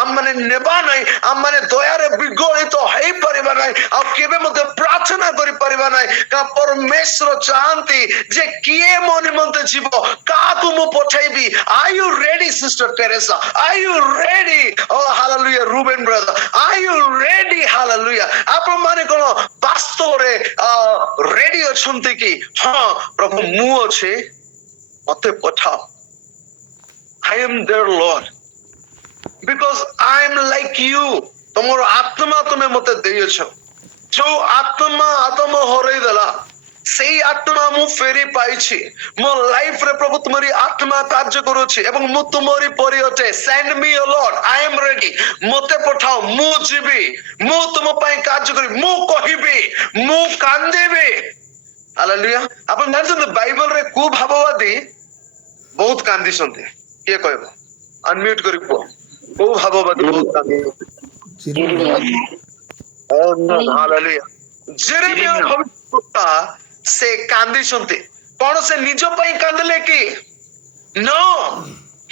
ଆମମାନେ ନେବା ନାହିଁ, ଆମମାନେ ଦୟାରେ ବିଗଳିତ ହେଇପାରିବା ନାହିଁ, ଆଉ କେବେ ମଧ୍ୟ ପ୍ରାର୍ଥନା କରିପାରିବା ନାହିଁ। କାରଣ ପରମେଶ୍ୱର ଚାହାନ୍ତି ଯେ କିଏ ମୋ ନିମନ୍ତେ ଯିବ, କାହାକୁ ମୁଁ ପଠାଇବି? Are you ready, Sister Teresa? Are you ready? Oh hallelujah, Ruben brother, are you ready? Hallelujah. ଆପଣ ମାନେ କଣ ବାସ୍ତବରେ ରେଡି ଅଛନ୍ତି କି? ହଁ ପ୍ରଭୁ, ମୁଁ ଅଛି, ମତେ ପଠାଅ। I am their Lord because I am like you. ତମର ଆତ୍ମା ତମେ ମତେ ଦେଇଅଛ। ଯୋଉ ଆତ୍ମା ଆଦମ ହରେଇ ଦେଲା, সেই আত্মা মু ফেরি পাইছি মো লাইফ রে প্রভু তোমারি আত্মা কার্য করুছি এবং মু তোমারি পরি অটে send me O lord I am ready মতে পঠাও মু ଯିବି মু তুম পাই কার্য করি মু কহিবি মু কান্দিবি ହାଲେଲୁୟା। ଆପଣ ଜାଣିଛନ୍ତି ବାଇବଲରେ କୁ ଭାବବାଦୀ ବହୁତ କାନ୍ଦିଛନ୍ତି କିଏ କହିବ ଅନମ୍ୟୁଟ କରି କୁହ କୋଉ ଭାବବାଦୀ ବହୁତ କାନ୍ଦିଛନ୍ତି ହାଲେଲୁୟା। ଜେରେମିୟା ଭବିଷ୍ୟଦ୍ବକ୍ତା ସେ କାନ୍ଦିଛନ୍ତି କଣ ସେ ନିଜ ପାଇଁ କାନ୍ଦିଲେ କି no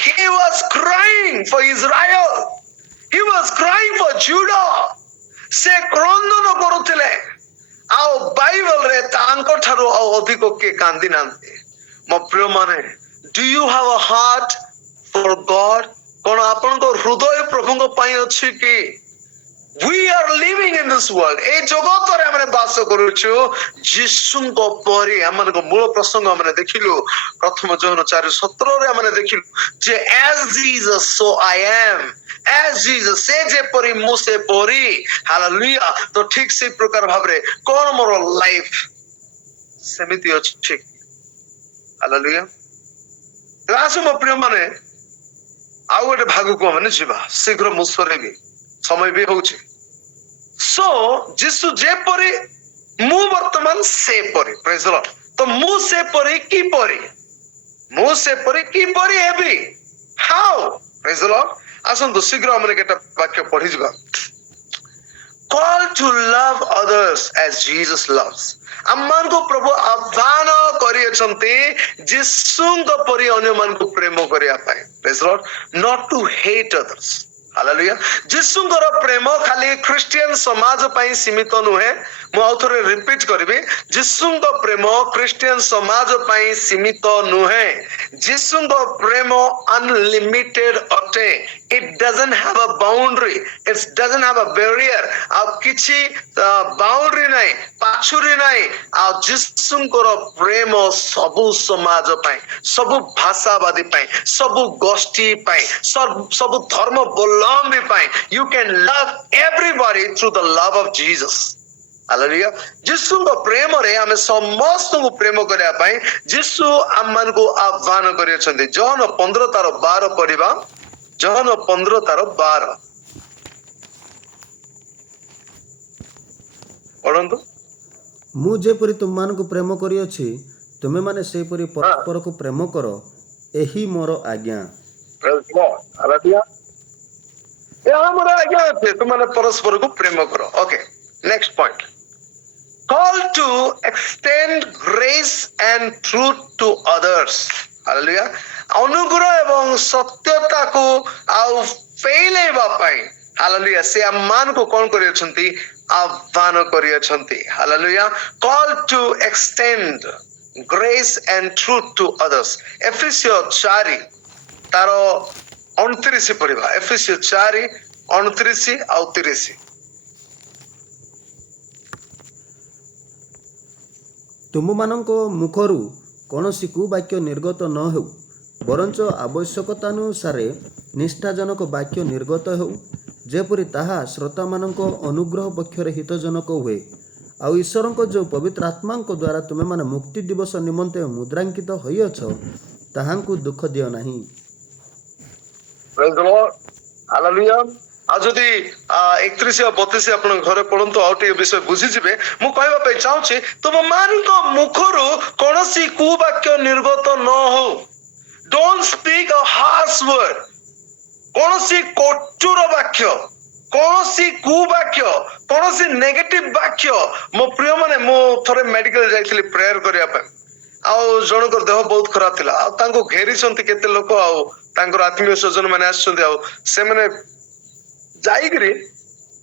he was crying for Israel he was crying for Judah ସେ କ୍ରନ୍ଦନ କରୁଥିଲେ ଆଉ ବାଇବଲ ରେ ତାଙ୍କ ଠାରୁ ଆଉ ଅଧିକ କିଏ କାନ୍ଦି ନାହାନ୍ତି ମୋ ପ୍ରିୟ ମାନେ ଡୁ ୟୁ ହାଭ ଅ ହାର୍ଟ ଫର ଗଡ କଣ ଆପଣଙ୍କ ହୃଦୟ ପ୍ରଭୁଙ୍କ ପାଇଁ ଅଛି କି we are living in this world এই জগତରେ ଆମେ ବାସ କରୁଛୁ ଯୀଶୁଙ୍କ ପରି ଆମମାନଙ୍କ ମୂଳ ପ୍ରସଙ୍ଗ ଆମେ ଦେଖିଲୁ ପ୍ରଥମ ଯୋହନ 4:17 ରେ ଆମେ ଦେଖିଲୁ ଯେ as Jesus so I am as Jesus ସେ ଯେପରି ମୁଁ ସେପରି ହାଲେଲୁୟା ତ ଠିକ ସେଇ ପ୍ରକାର ଭାବରେ କଣ ମୋର ଲାଇଫ ସେମିତି ଅଛି ହାଲେଲୁୟା। ଆସୁ ମୋ ପ୍ରିୟ ମାନେ ଆଉ ଗୋଟେ ଭାଗକୁ ଆମେ ଯିବା ଶୀଘ୍ର ମୁଁ ସରେଇବି ସମୟ ବି ହଉଛି ସୋ ଯୀଶୁ ଯେପରି ମୁଁ ବର୍ତ୍ତମାନ ସେପରି ପ୍ରେଜ୍ ଦ ଲର୍ଡ ତ ମୁଁ ସେପରି କିପରି ହେବି ହାଉ ପ୍ରେଜ୍ ଦ ଲର୍ଡ ଆସନ୍ତୁ ଶୀଘ୍ର ଆମେ କେତେ ବାକ୍ୟ ପଢିଯିବା call to love others as Jesus loves ଆମମାନଙ୍କୁ ପ୍ରଭୁ ଆହ୍ୱାନ କରିଅଛନ୍ତି ଯୀଶୁଙ୍କ ପରି ଅନ୍ୟମାନଙ୍କୁ ପ୍ରେମ କରିବା ପାଇଁ praise the lord not to hate others hallelujah. ଯୀଶୁଙ୍କର ପ୍ରେମ ଖାଲି ଖ୍ରୀଷ୍ଟିଆନ ସମାଜ ପାଇଁ ସୀମିତ ନୁହେଁ ମୁଁ ଆଉ ଥରେ ରିପିଟ କରିବି ଯୀଶୁଙ୍କ ପ୍ରେମ ଖ୍ରୀଷ୍ଟିଆନ ସମାଜ ପାଇଁ ସୀମିତ ନୁହେଁ ଯୀଶୁଙ୍କ ପ୍ରେମ ଅନଲିମିଟେଡ ଅଟେ it doesn't have a boundary it doesn't have a barrier ଆଉ କିଛି ବାଉଣ୍ଡରୀ ନାହିଁ ପାଛୁରୀ ନାହିଁ ଆଉ ଯୀଶୁଙ୍କର ପ୍ରେମ ସବୁ ସମାଜ ପାଇଁ ସବୁ ଭାଷାବାଦୀ ପାଇଁ ସବୁ ଗୋଷ୍ଠୀ ପାଇଁ ସବୁ ଧର୍ମାବଲମ୍ବୀ ପାଇଁ you can love everybody through the love of Jesus hallelujah. ଯୀଶୁଙ୍କ ପ୍ରେମରେ ଆମେ ସମସ୍ତଙ୍କୁ ପ୍ରେମ କରିବା ପାଇଁ ଯୀଶୁ ଆମମାନଙ୍କୁ ଆହ୍ୱାନ କରିଅଛନ୍ତି ଜହନ 15:12 ପଢିବା ଜହନ 15:12 ପଢନ୍ତୁ ମୁଁ ଯେପରି ତୁମମାନଙ୍କୁ ପ୍ରେମ କରିଅଛି ତୁମେମାନେ ସେହିପରି ପରସ୍ପରକୁ ପ୍ରେମ କର ଏହି ମୋର ଆଜ୍ଞା। ଏହା ଆମର ଆଜ୍ଞା ଅଛି ତୁମମାନେ ପରସ୍ପରକୁ ପ୍ରେମ କର okay next point call to extend grace and truth to others hallelujah. ଅନୁଗ୍ରହ ଏବଂ ସତ୍ୟତାକୁ ଆଉ ଫେଲେଇବା ପାଇଁ ହାଲେଲୁୟା ସେ ଆମମାନଙ୍କୁ କଣ କରିଅଛନ୍ତି ଆହ୍ୱାନ କରିଅଛନ୍ତି hallelujah. call to extend grace and truth to others ଏଫେସୀୟ 4 ତାର 29 ପଢିବା ଏଫେସୀୟ 4:29 ଆଉ 30 ତୁମମାନଙ୍କ ମୁଖରୁ କୌଣସି କୁବାକ୍ୟ ନିର୍ଗତ ନ ହେଉ ବରଞ୍ଚ ଆବଶ୍ୟକତାନୁସାରେ ନିଷ୍ଠାଜନକ ବାକ୍ୟ ନିର୍ଗତ ହେଉ ଯେପରି ତାହା ଶ୍ରୋତାମାନଙ୍କ ଅନୁଗ୍ରହ ପକ୍ଷରେ ହିତଜନକ ହୁଏ ଆଉ ଈଶ୍ୱରଙ୍କ ଯେଉଁ ପବିତ୍ର ଆତ୍ମାଙ୍କ ଦ୍ୱାରା ତୁମେମାନେ ମୁକ୍ତି ଦିବସ ନିମନ୍ତେ ମୁଦ୍ରାଙ୍କିତ ହୋଇଅଛ ତାହାଙ୍କୁ ଦୁଃଖ ଦିଅ ନାହିଁ। ପ୍ରେଜ୍ ଦ ଲର୍ଡ ହାଲେଲୁୟା। ଆଉ ଯଦି 31 ଆଉ 32 ଆପଣଙ୍କ ଘରେ ପଢନ୍ତୁ ଆଉ ଟିକେ ବିଷୟ ବୁଝିଯିବେ ମୁଁ କହିବା ପାଇଁ ଚାହୁଁଛି ତୁମମାନଙ୍କ ମୁଖରୁ କୌଣସି କୁବାକ୍ୟ ନିର୍ଗତ ନ ହଉ ଡୋଣ୍ଟ ସ୍ପିକ୍ ଅ ହାର୍ଶ ୱାର୍ଡ କୌଣସି କଟୁର ବାକ୍ୟ କୌଣସି କୁବାକ୍ୟ କୌଣସି ନେଗେଟିଭ ବାକ୍ୟ ମୋ ପ୍ରିୟ ମାନେ ମୁଁ ଥରେ ମେଡିକାଲ ଯାଇଥିଲି ପ୍ରେୟାର କରିବା ପାଇଁ ଆଉ ଜଣଙ୍କର ଦେହ ବହୁତ ଖରାପ ଥିଲା ଆଉ ତାଙ୍କୁ ଘେରିଛନ୍ତି କେତେ ଲୋକ ଆଉ ତାଙ୍କର ଆତ୍ମୀୟ ସ୍ୱଜନ ମାନେ ଆସିଛନ୍ତି ଆଉ ସେମାନେ ଯାଇକିରି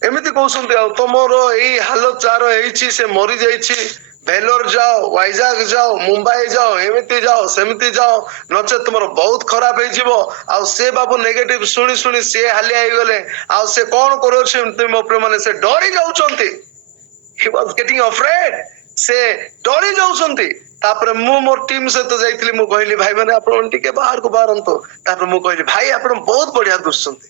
ଏମିତି କହୁଛନ୍ତି ଆଉ ତମର ଏଇ ହାଲତ ଯାହାର ହେଇଛି ସେ ମରି ଯାଇଛି ଭେଲୋର ଯାଅ ୱାଇଜାଗ ଯାଅ ମୁମ୍ବାଇ ଯାଅ ଏମିତି ଯାଅ ସେମିତି ଯାଅ ନଚେତ ତୁମର ବହୁତ ଖରାପ ହେଇଯିବ ଆଉ ସେ ବାବୁ ନେଗେଟିଭ ଶୁଣି ଶୁଣି ସିଏ ହାଲିଆ ହେଇଗଲେ ଆଉ ସେ କଣ କରୁଛନ୍ତି ମୋ ପ୍ରିୟ ମାନେ ସେ ଡରି ଯାଉଛନ୍ତି he was getting afraid ସେ ଡରି ଯାଉଛନ୍ତି ତାପରେ ମୁଁ ମୋର ଟିମ ସହିତ ଯାଇଥିଲି ମୁଁ କହିଲି ଭାଇ ମାନେ ଆପଣ ଟିକେ ବାହାରକୁ ବାହାରନ୍ତୁ ତାପରେ ମୁଁ କହିଲି ଭାଇ ଆପଣ ବହୁତ ବଢିଆ ଦୁସୁଛନ୍ତି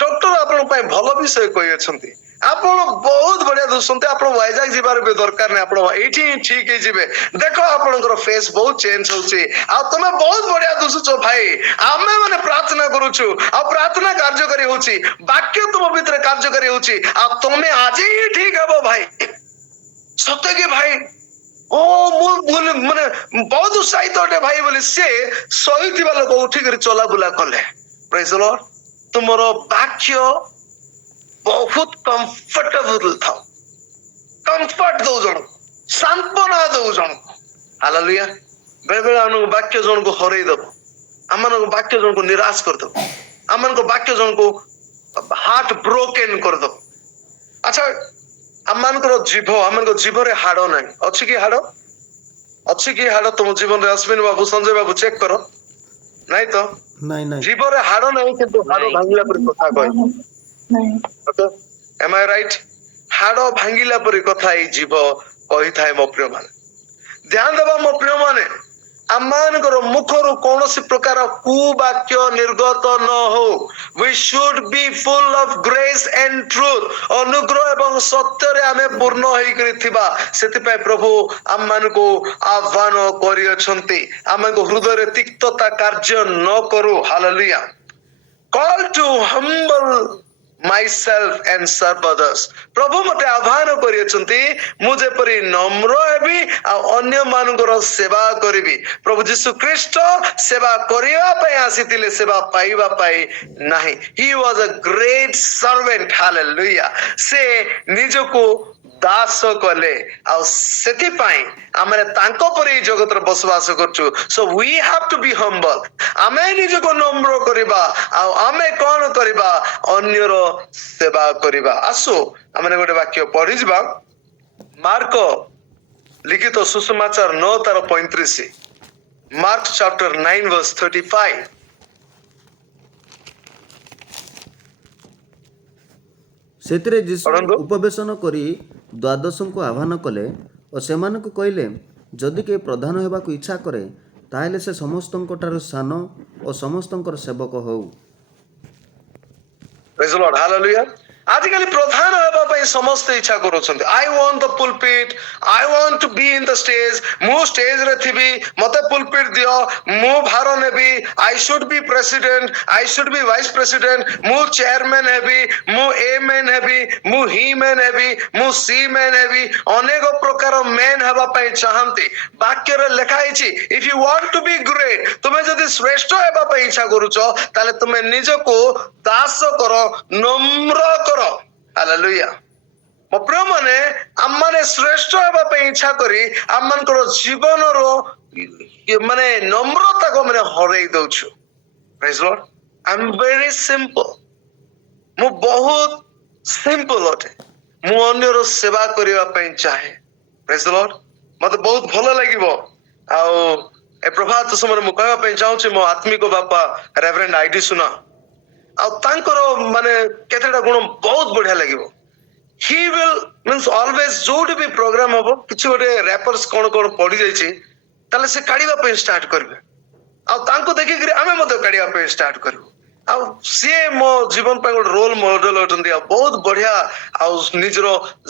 ଡକ୍ଟର ଆପଣଙ୍କ ପାଇଁ ଭଲ ବିଷୟ କହିଅଛନ୍ତି ଆପଣ ବହୁତ ବଢିଆ ଦୁଶନ୍ତି। ଆପଣ ୱାଇଜାଗ ଯିବାର ବି ଦରକାର ନାହିଁ, ଆପଣ ଏଇଠି ହିଁ ଠିକ ହେଇଯିବେ। ଦେଖ ଆପଣଙ୍କର ଫେସ୍ ବହୁତ ଚେଞ୍ଜ ହଉଛି, ଆଉ ତମେ ବହୁତ ବଢିଆ ଦୁଶୁଛ ଭାଇ। ଆମେ ମାନେ ପ୍ରାର୍ଥନା କରୁଛୁ, ଆଉ ପ୍ରାର୍ଥନା କାର୍ଯ୍ୟକାରୀ ହଉଛି, ବାକ୍ୟ ତୁମ ଭିତରେ କାର୍ଯ୍ୟକାରୀ ହଉଛି, ଆଉ ତମେ ଆଜି ହିଁ ଠିକ ହବ ଭାଇ। ସତେ କି ଭାଇ? ଓ ମୁଁ ଭୁଲ ମାନେ ବହୁତ ଉତ୍ସାହିତ ଅଟେ ଭାଇ ବୋଲି ସେ ଶୋଇଥିବା ଲୋକ ଉଠିକରି ଚଲାବୁଲା କଲେ। ପ୍ରେଜ ଦ ଲର୍ଡ। ତୁମର ବାକ୍ୟ ବହୁତ କମ୍ଫର୍ଟେବଲ ଥାଉ, କମ୍ଫର୍ଟ ଦଉ ଜଣକୁ, ସାନ୍ତ୍ୱନା ଦଉ ଜଣକୁ। ହାଲେଲୁୟା। ବେଳେ ବେଳେ ଆମକୁ ବାକ୍ୟ ଜଣକୁ ହରେଇ ଦବ, ଆମମାନଙ୍କ ବାକ୍ୟ ଜଣକୁ ନିରାଶ କରିଦବ, ଆମମାନଙ୍କ ବାକ୍ୟ ଜଣକୁ ହାର୍ଟ ବ୍ରୋକେନ କରିଦବ। ଆଚ୍ଛା, ଆମମାନଙ୍କର ଜୀବ, ଆମମାନଙ୍କ ଜୀବରେ ହାଡ ନାହିଁ, ଅଛି କି ହାଡ? ଅଛି କି ହାଡ ତୁମ ଜୀବନରେ? ଅଶ୍ବିନ ବାବୁ, ସଞ୍ଜୟ ବାବୁ ଚେକ୍ କର। ନାଇଁ ତ? ନାଇଁ ନାଇଁ ଜୀବରେ ହାଡ ନାହିଁ, କିନ୍ତୁ ହାଡ ଭାଙ୍ଗିଲା ପରି କଥା କହେ। Okay? Am I right? ହାଡ ଭାଙ୍ଗିଲା ପରି କଥା ଏଇ ଜୀବ କହିଥାଏ ମୋ ପ୍ରିୟ ମାନେ। ଧ୍ୟାନ ଦେବା ମୋ ପ୍ରିୟ ମାନେ, ଆମମାନଙ୍କର ମୁଖରୁ କୌଣସି ପ୍ରକାର କୁବାକ୍ୟ ନିର୍ଗତ ନ ହଉ। We should be full of grace and truth. ଅନୁଗ୍ରହ ଏବଂ ସତ୍ୟରେ ଆମେ ପୂର୍ଣ୍ଣ ହେଇକରି ଥିବା। ସେଥିପାଇଁ ପ୍ରଭୁ ଆମମାନଙ୍କୁ ଆହ୍ୱାନ କରିଅଛନ୍ତି, ଆମଙ୍କ ହୃଦୟରେ ତିକ୍ତତା କାର୍ଯ୍ୟ ନ କରୁ। Hallelujah. Call to humble myself and serve others. ପ୍ରଭୁ ମତେ ଆହ୍ୱାନ କରିଅଛନ୍ତି, ମୁଁ ଯେପରି ନମ୍ର ହେବି ଆଉ ଅନ୍ୟମାନଙ୍କର ସେବା କରିବି। ପ୍ରଭୁ ଯୀଶୁ ଖ୍ରୀଷ୍ଟ ସେବା କରିବା ପାଇଁ ଆସିଥିଲେ, ସେବା ପାଇବା ପାଇଁ ନାହିଁ। He was a great servant. Hallelujah. ସେ ନିଜକୁ ଦାସ କଲେ, ଆଉ ସେଥିପାଇଁ ଆମେ ତାଙ୍କ ପରି ଏଇ ଜଗତରେ ବସବାସ କରୁଛୁ। So we have to be humble. ଆମେ ନିଜକୁ ନମ୍ର କରିବା, ଆଉ ଆମେ କଣ କରିବା? ଅନ୍ୟର ସେବା କରିବା। ଆସୁ ଆମେ ଗୋଟେ ବାକ୍ୟ ପଢିଯିବା। ମାର୍କ ଲିଖିତ ସୁସମାଚାର 9:35। Mark chapter 9:35। ସେଥିରେ ଯୀଶୁ ପଢନ୍ତୁ। ଉପବେଶନ କରି ଦ୍ୱାଦଶଙ୍କୁ ଆହ୍ୱାନ କଲେ ଓ ସେମାନଙ୍କୁ କହିଲେ, ଯଦି କେହି ପ୍ରଧାନ ହେବାକୁ ଇଚ୍ଛା କରେ, ତାହେଲେ ସେ ସମସ୍ତଙ୍କଠାରୁ ସାନ ଓ ସମସ୍ତଙ୍କର ସେବକ ହେଉ। Praise the Lord. Hallelujah. ଆଜିକାଲି ପ୍ରଧାନ ହେବା ପାଇଁ ସମସ୍ତେ ଇଚ୍ଛା କରୁଛନ୍ତି। I want the pulpit, I want to be in the stage. ମୁଁ ଷ୍ଟେଜରେ ଥିବି, ମତେ pulpit ଦିଅ, ମୁଁ ଭାର ନେବି, I should be president, I should be vice president, ମୁଁ chairman ହେବି, ମୁଁ A man ହେବି, ମୁଁ he man ହେବି, ମୁଁ C man ହେବି। ଅନେକ ପ୍ରକାର man ହେବା ପାଇଁ ଚାହାନ୍ତି। ବାକ୍ୟରେ ଲେଖା ହେଇଛି, if you want to be great, ତୁମେ ଯଦି ଶ୍ରେଷ୍ଠ ହେବା ପାଇଁ ଇଚ୍ଛା କରୁଛ, ତାହେଲେ ତୁମେ ନିଜକୁ ଦାସ କର, ନମ୍ର କର। ହାଲେଲୁୟା। ମୋ ପ୍ରିୟ ମାନେ, ଆମମାନେ ଶ୍ରେଷ୍ଠ ହେବା ପାଇଁ ଇଚ୍ଛା କରି ଆମମାନଙ୍କର ଜୀବନର ମାନେ ନମ୍ରତାକୁ ଆମେ ହରେଇ ଦଉଛୁ। Praise the Lord. I'm very simple. ମୁଁ ବହୁତ ସିମ୍ପଲ ଅଟେ। ମୁଁ ଅନ୍ୟର ସେବା କରିବା ପାଇଁ ଚାହେଁ। Praise the Lord. ମତେ ବହୁତ ଭଲ ଲାଗିବ। ଆଉ ଏ ପ୍ରଭାତ ସମୟରେ ମୁଁ କହିବା ପାଇଁ ଚାହୁଁଛି, ମୋ ଆତ୍ମିକ ବାପା ରେଭରେଣ୍ଡ ଆଇଡି ସୁନା, ଆଉ ତାଙ୍କର ମାନେ କେତେଟା ଗୁଣ ବହୁତ ବଢିଆ ଲାଗିବ। He will means always ଯୋଉଠି ବି ପ୍ରୋଗ୍ରାମ ହବ, କିଛି ଗୋଟେ ର୍ୟାପର୍ସ କଣ କଣ ପଡି ଯାଇଛି, ତାହେଲେ ସେ କାଢିବା ପାଇଁ ଷ୍ଟାର୍ଟ କରିବେ, ଆଉ ତାଙ୍କୁ ଦେଖିକିରି ଆମେ ମଧ୍ୟ କାଢିବା ପାଇଁ ଷ୍ଟାର୍ଟ କରିବୁ। ଆଉ ସିଏ ମୋ ଜୀବନ ପାଇଁ ଗୋଟେ ରୋଲ ମଡେଲ ଅଛନ୍ତି, ଆଉ ବହୁତ ବଢିଆ। ଆଉ ନିଜର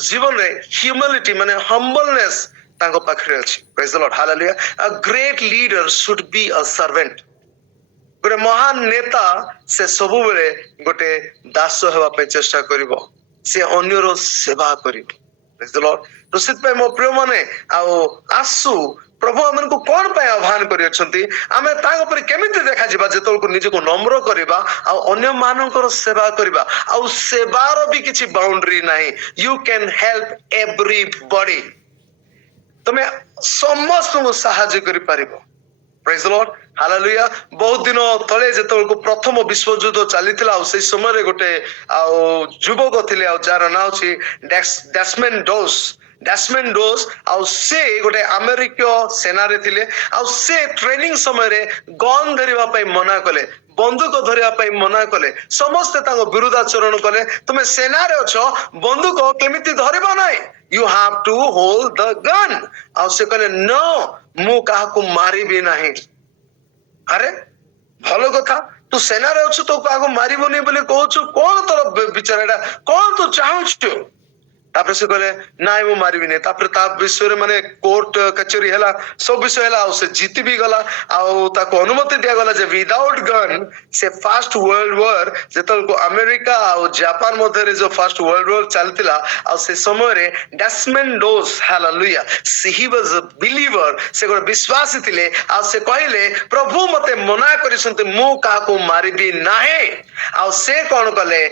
ଜୀବନରେ ହ୍ୟୁମିଲିଟି ମାନେ ହମ୍ବଲନେସ ତାଙ୍କ ପାଖରେ ଅଛି। Praise the lord. Hallelujah. A great leader should be a servant. ଗୋଟେ ମହାନ ନେତା ସେ ସବୁବେଳେ ଗୋଟେ ଦାସ ହେବା ପାଇଁ ଚେଷ୍ଟା କରିବ, ସେ ଅନ୍ୟର ସେବା କରିବ। Praise the Lord. ତ ସେଥିପାଇଁ ମୋ ପ୍ରିୟ ମାନେ, ଆଉ ଆସୁ ପ୍ରଭୁ ଆମକୁ କଣ ପାଇଁ ଆହ୍ୱାନ କରିଅଛନ୍ତି, ଆମେ ତାଙ୍କ ଉପରେ କେମିତି ଦେଖାଯିବା? ଯେତେବେଳକୁ ନିଜକୁ ନମ୍ର କରିବା ଆଉ ଅନ୍ୟମାନଙ୍କର ସେବା କରିବା। ଆଉ ସେବାର ବି କିଛି ବାଉଣ୍ଡରୀ ନାହିଁ। You can help everybody. ତମେ ସମସ୍ତଙ୍କୁ ସାହାଯ୍ୟ କରିପାରିବ। Praise the Lord. Hallelujah. ବହୁତ ଦିନ ତଳେ ଯେତେବେଳକୁ ପ୍ରଥମ ବିଶ୍ୱଯୁଦ୍ଧ ଚାଲିଥିଲା, ଆଉ ସେଇ ସମୟରେ ଗୋଟେ ଆଉ ଯୁବକ ଥିଲେ, ଆଉ ଯାହାର ନାଁ ଅଛି ଡେସମେଣ୍ଡ ଡୋସ୍। ଡେସମେଣ୍ଡ ଡୋସ୍, ଆଉ ସେ ଗୋଟେ ଆମେରିକୀୟ ସେନାରେ ଥିଲେ, ଆଉ ସେ ଟ୍ରେନିଂ ସମୟରେ ଗନ୍ ଧରିବା ପାଇଁ ମନା କଲେ, ବନ୍ଧୁକ ଧରିବା ପାଇଁ ମନା କଲେ। ସମସ୍ତେ ତାଙ୍କ ବିରୁଦ୍ଧାଚରଣ କଲେ, ତୁମେ ସେନାରେ ଅଛ, ବନ୍ଧୁକ କେମିତି ଧରିବ ନାହିଁ, you have to hold the gun. ଆଉ ସେ କହିଲେ, no, ମୁଁ କାହାକୁ ମାରିବି ନାହିଁ। ଆରେ ଭଲ କଥା, ତୁ ସେନାରେ ଅଛୁ, ତୁ କାହାକୁ ମାରିବନି ବୋଲି କହୁଛୁ, କଣ ତୋର ବିଚାର, ଏଟା କଣ ତୁ ଚାହୁଁଛୁ? ତାପରେ ସେ କହିଲେ ନାଇଁ ମୁଁ ମାରିବିନି। ତାପରେ ତା ବିଷୟରେ ମାନେ କୋର୍ଟ କଚେରୀ ହେଲା, ସବୁ ବିଷୟ ହେଲା, ଆଉ ସେ ଜିତି ବି ଗଲା, ଆଉ ତାକୁ ଅନୁମତି ଦିଆଗଲା ଯେ ୱିଦାଉଟ୍ ଗନ୍ ସେ ଫାଷ୍ଟ ୱାର୍ଲଡ ୱାର, ଯେତେବେଳକୁ ଆମେରିକା ଆଉ ଜାପାନ ମଧ୍ୟରେ ଯୋଉ ଫାଷ୍ଟ ୱାର୍ଲଡ ୱାର ଚାଲିଥିଲା, ଆଉ ସେ ସମୟରେ Desmond dose, hallelujah, Hi was ଅ ବିଲିଭର, ସେ ଗୋଟେ ବିଶ୍ୱାସୀ ଥିଲେ, ଆଉ ସେ କହିଲେ ପ୍ରଭୁ ମତେ ମନା କରିଛନ୍ତି ମୁଁ କାହାକୁ ମାରିବି ନାହିଁ। ଆଉ ସେ କଣ କଲେ,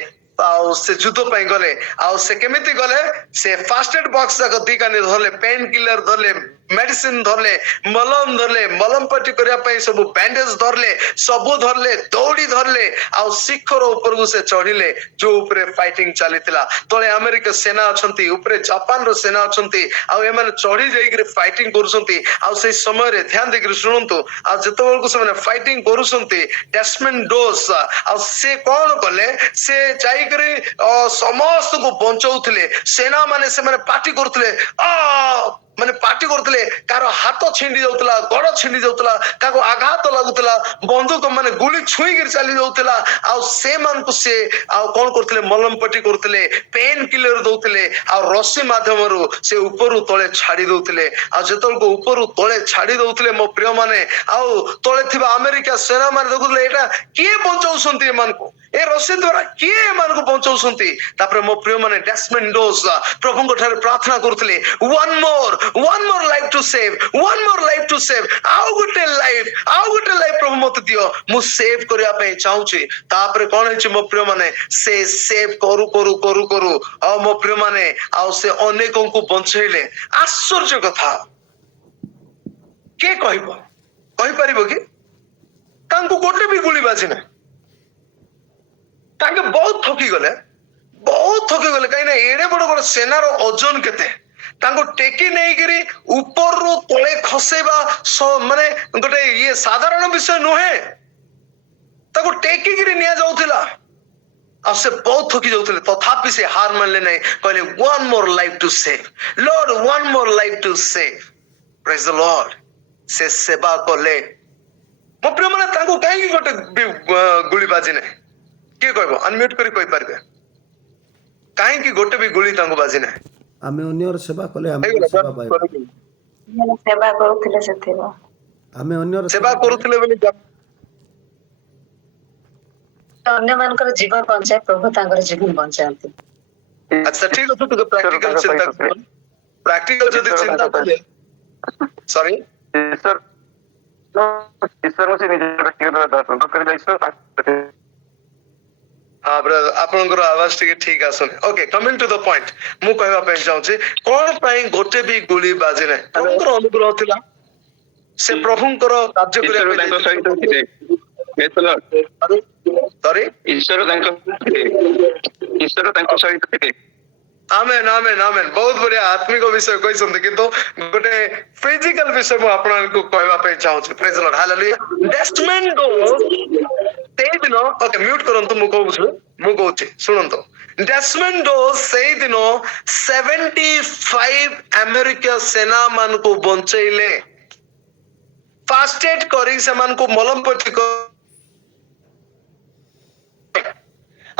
ଆଉ ସେ ଯୁଦ୍ଧ ପାଇଁ ଗଲେ। ଆଉ ସେ କେମିତି ଗଲେ, ସେ ଫାର୍ଷ୍ଟ ଏଡ୍ ବକ୍ସ ଯାକ ଦିଟା ଧରଲେ, ପେନ୍ କିଲର ଧରଲେ, ମେଡିସିନ ଧରଲେ, ମଲମ ଧରଲେ, ମଲମ ପଟି କରିବା ପାଇଁ ସବୁ ବ୍ୟାଣ୍ଡେଜ ଧରଲେ, ସବୁ ଧରଲେ, ଦୌଡ଼ି ଧରଲେ, ଆଉ ଶିଖର ଉପରକୁ ସେ ଚଢିଲେ ଯୋଉ ଉପରେ ଫାଇଟିଂ ଚାଲିଥିଲା। ତଳେ ଆମେରିକା ସେନା ଅଛନ୍ତି, ଉପରେ ଜାପାନର ସେନା ଅଛନ୍ତି, ଆଉ ଏମାନେ ଚଢି ଯାଇକିରି ଫାଇଟିଂ କରୁଛନ୍ତି। ଆଉ ସେଇ ସମୟରେ ଧ୍ୟାନ ଦେଇକିରି ଶୁଣନ୍ତୁ, ଆଉ ଯେତେବେଳକୁ ସେମାନେ ଫାଇଟିଂ କରୁଛନ୍ତି, ଡେସମଣ୍ଡ ଡୋସ୍ ଆଉ ସେ କଣ କଲେ, ସେ ଯାଇକରି ସମସ୍ତଙ୍କୁ ବଞ୍ଚଉଥିଲେ। ସେନା ମାନେ ସେମାନେ ପାର୍ଟି କରୁଥିଲେ, ମାନେ ପାର୍ଟି କରୁଥିଲେ, କାହାର ହାତ ଛିଣ୍ଡି ଯାଉଥିଲା, ଗୋଡ ଛିଣ୍ଡି ଯାଉଥିଲା, କାହାକୁ ଆଘାତ ଲାଗୁଥିଲା, ବନ୍ଧୁକ ମାନେ ଗୁଳି ଛୁଇଁକିରି ଚାଲି ଯାଉଥିଲା, ଆଉ ସେମାନଙ୍କୁ ସେ ଆଉ କଣ କରୁଥିଲେ, ମଲମ ପଟି କରୁଥିଲେ, ପେନ୍ କିଲର ଦଉଥିଲେ, ଆଉ ରସି ମାଧ୍ୟମରୁ ସେ ଉପରୁ ତଳେ ଛାଡି ଦଉଥିଲେ। ଆଉ ଯେତେବେଳକୁ ଉପରୁ ତଳେ ଛାଡି ଦଉଥିଲେ ମୋ ପ୍ରିୟ ମାନେ, ଆଉ ତଳେ ଥିବା ଆମେରିକା ସେନା ମାନେ ଦେଖୁଥିଲେ ଏଇଟା କିଏ ବଞ୍ଚାଉଛନ୍ତି ଏମାନଙ୍କୁ, ଏ ରସି ଦ୍ଵାରା କିଏ ଏମାନଙ୍କୁ ବଞ୍ଚାଉଛନ୍ତି। ତାପରେ ମୋ ପ୍ରିୟ ମାନେ ଡେସମଣ୍ଡ ଡୋସ୍ ପ୍ରଭୁଙ୍କ ଠାରେ ପ୍ରାର୍ଥନା କରୁଥିଲେ, one more life to save, one more life to save, ଆଉ ଗୋଟେ ଲାଇଫ ପ୍ରଭୁ ମତେ ଦିଅ, ମୁଁ ସେଭ କରିବା ପାଇଁ ଚାହୁଁଛି। ତାପରେ କଣ ହେଇଛି ମୋ ପ୍ରିୟ ମାନେ, ସେ ସେଭ କରୁ କରୁ କରୁ କରୁ ଆଉ ମୋ ପ୍ରିୟ ମାନେ, ଆଉ ସେ ଅନେକଙ୍କୁ ବଞ୍ଚେଇଲେ। ଆଶ୍ଚର୍ଯ୍ୟ କଥା, କିଏ କହିବ, କହିପାରିବ କି? ତାଙ୍କୁ ଗୋଟେ ବି ଗୁଳି ବାଜି ନାହିଁ। ତାଙ୍କେ ବହୁତ ଥକିଗଲେ, କାହିଁକି ନା ଏଡେ ବଡ ଗୋଟେ ସେନାର ଓଜନ କେତେ, ତାଙ୍କୁ ଟେକି ନେଇକିରି ଉପରରୁ ତଳେ ଖସେଇବା ମାନେ ଗୋଟେ ଇଏ ସାଧାରଣ ବିଷୟ ନୁହେଁ। ତାକୁ ଟେକିକିରି ନିଆଯାଉଥିଲା, ଆଉ ସେ ବହୁତ ଥକି ଯାଉଥିଲେ, ତଥାପି ସେ ହାର ମାନିଲେ ନାହିଁ। କହିଲେ one more life to save, Lord, one more life to save, praise the Lord। ସେ ସେବା କଲେ। ମୋ ପ୍ରିୟ ମାନେ, ତାଙ୍କୁ କାହିଁକି ଗୋଟେ ଗୁଳି ବାଜି ନାହିଁ? କିଏ କହିବ, ଅନମ୍ୟୁଟ କରି କହିପାରିବେ, କାହିଁକି ଗୋଟେ ବି ଗୁଳି ତାଙ୍କୁ ବାଜି ନାହିଁ? ଆମେ ଅନ୍ୟର ସେବା କଲେ ଆମେ ବି ସେବା ପାଇବା। ସେମାନେ ସେବା କରୁଥିଲେ ସେଥିରେ। ଆମେ ଅନ୍ୟର ସେବା କରୁଥିଲେ ବୋଲି ଅନ୍ୟମାନଙ୍କର ଜୀବନ ବଞ୍ଚାଏ, ପ୍ରଭୁ ତାଙ୍କର ଜୀବନ ବଞ୍ଚାନ୍ତି। ଆଚ୍ଛା ଠିକ ଅଛି, ଟିକେ ପ୍ରାକ୍ଟିକାଲ ଚିନ୍ତା କର, ପ୍ରାକ୍ଟିକାଲ ଯଦି ଚିନ୍ତା କଲେ, ସରି ଆପଣଙ୍କର ଆୱାଜ ଟିକେ ଠିକ ଆସୁନି। Okay, coming to the point, ମୁଁ କହିବା ପାଇଁ ଚାହୁଁଛି କଣ ପାଇଁ ଗୋଟେ ବି ଗୁଳି ବାଜି ନାହିଁ? ପ୍ରଭୁଙ୍କର ଅନୁଗ୍ରହ ଥିଲା, ସେ ପ୍ରଭୁଙ୍କର କାର୍ଯ୍ୟ କରିବା ପାଇଁ ସରି ଈଶ୍ୱର ତାଙ୍କ ସହିତ ଥିଲେ। ଆମେନ୍ ଆମେନ୍ ଆମେନ୍, ବହୁତ ବଢିଆ ଆତ୍ମିକ ବିଷୟ କହିଛନ୍ତି, କିନ୍ତୁ ଗୋଟେ ଫିଜିକାଲ ବିଷୟ ମୁଁ ଆପଣଙ୍କୁ କହିବା ପାଇଁ ଚାହୁଁଛି। ପ୍ରେଜ୍ the lord, hallelujah. Desmond dose ସେଇଦିନ, ଓକେ ମ୍ୟୁଟ କରନ୍ତୁ, ମୁଁ କହୁଛି ଶୁଣନ୍ତୁ। ଡେସମଣ୍ଡ ଡୋସ୍ ସେଇଦିନ 75 ଆମେରିକା ସେନା ମାନଙ୍କୁ ବଞ୍ଚେଇଲେ, ଫାର୍ଷ୍ଟ ଏଡ୍ କରି ସେମାନଙ୍କୁ ମଲମ ପଟି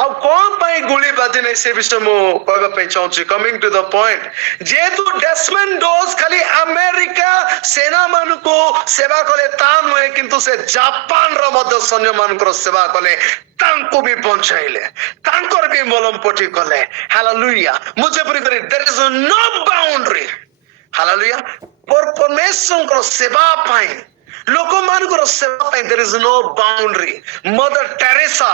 ଆଉ କଣ ପାଇଁ ଗୁଳି ବାଜି ନାହିଁ ସେ ବିଷୟ ମୁଁ କହିବା ପାଇଁ ଚାହୁଁଛି। କମିଂ ଟୁ ଦ ପଏଣ୍ଟ, ଯେହେତୁ ଡେସମଣ୍ଡ ଡୋସ୍ ଖାଲି ଆମେରିକା ସେନା ମାନଙ୍କୁ ସେବା କଲେ ତା ନୁହେଁ, କିନ୍ତୁ ସେ ଜାପାନର ମଧ୍ୟ ସୈନ୍ୟ ମାନଙ୍କର ସେବା କଲେ, ତାଙ୍କୁ ବି ବଞ୍ଚାଇଲେ, ତାଙ୍କର ବି ମଲମ ପଟି କଲେ। ହାଲେଲୁୟା। ମୁଁ ଯେପରି କରି there is no boundary, hallelujah, ପରମେଶ୍ୱରଙ୍କର ସେବା ପାଇଁ, ଲୋକମାନଙ୍କର ସେବା ପାଇଁ there is no boundary। Mother Teresa,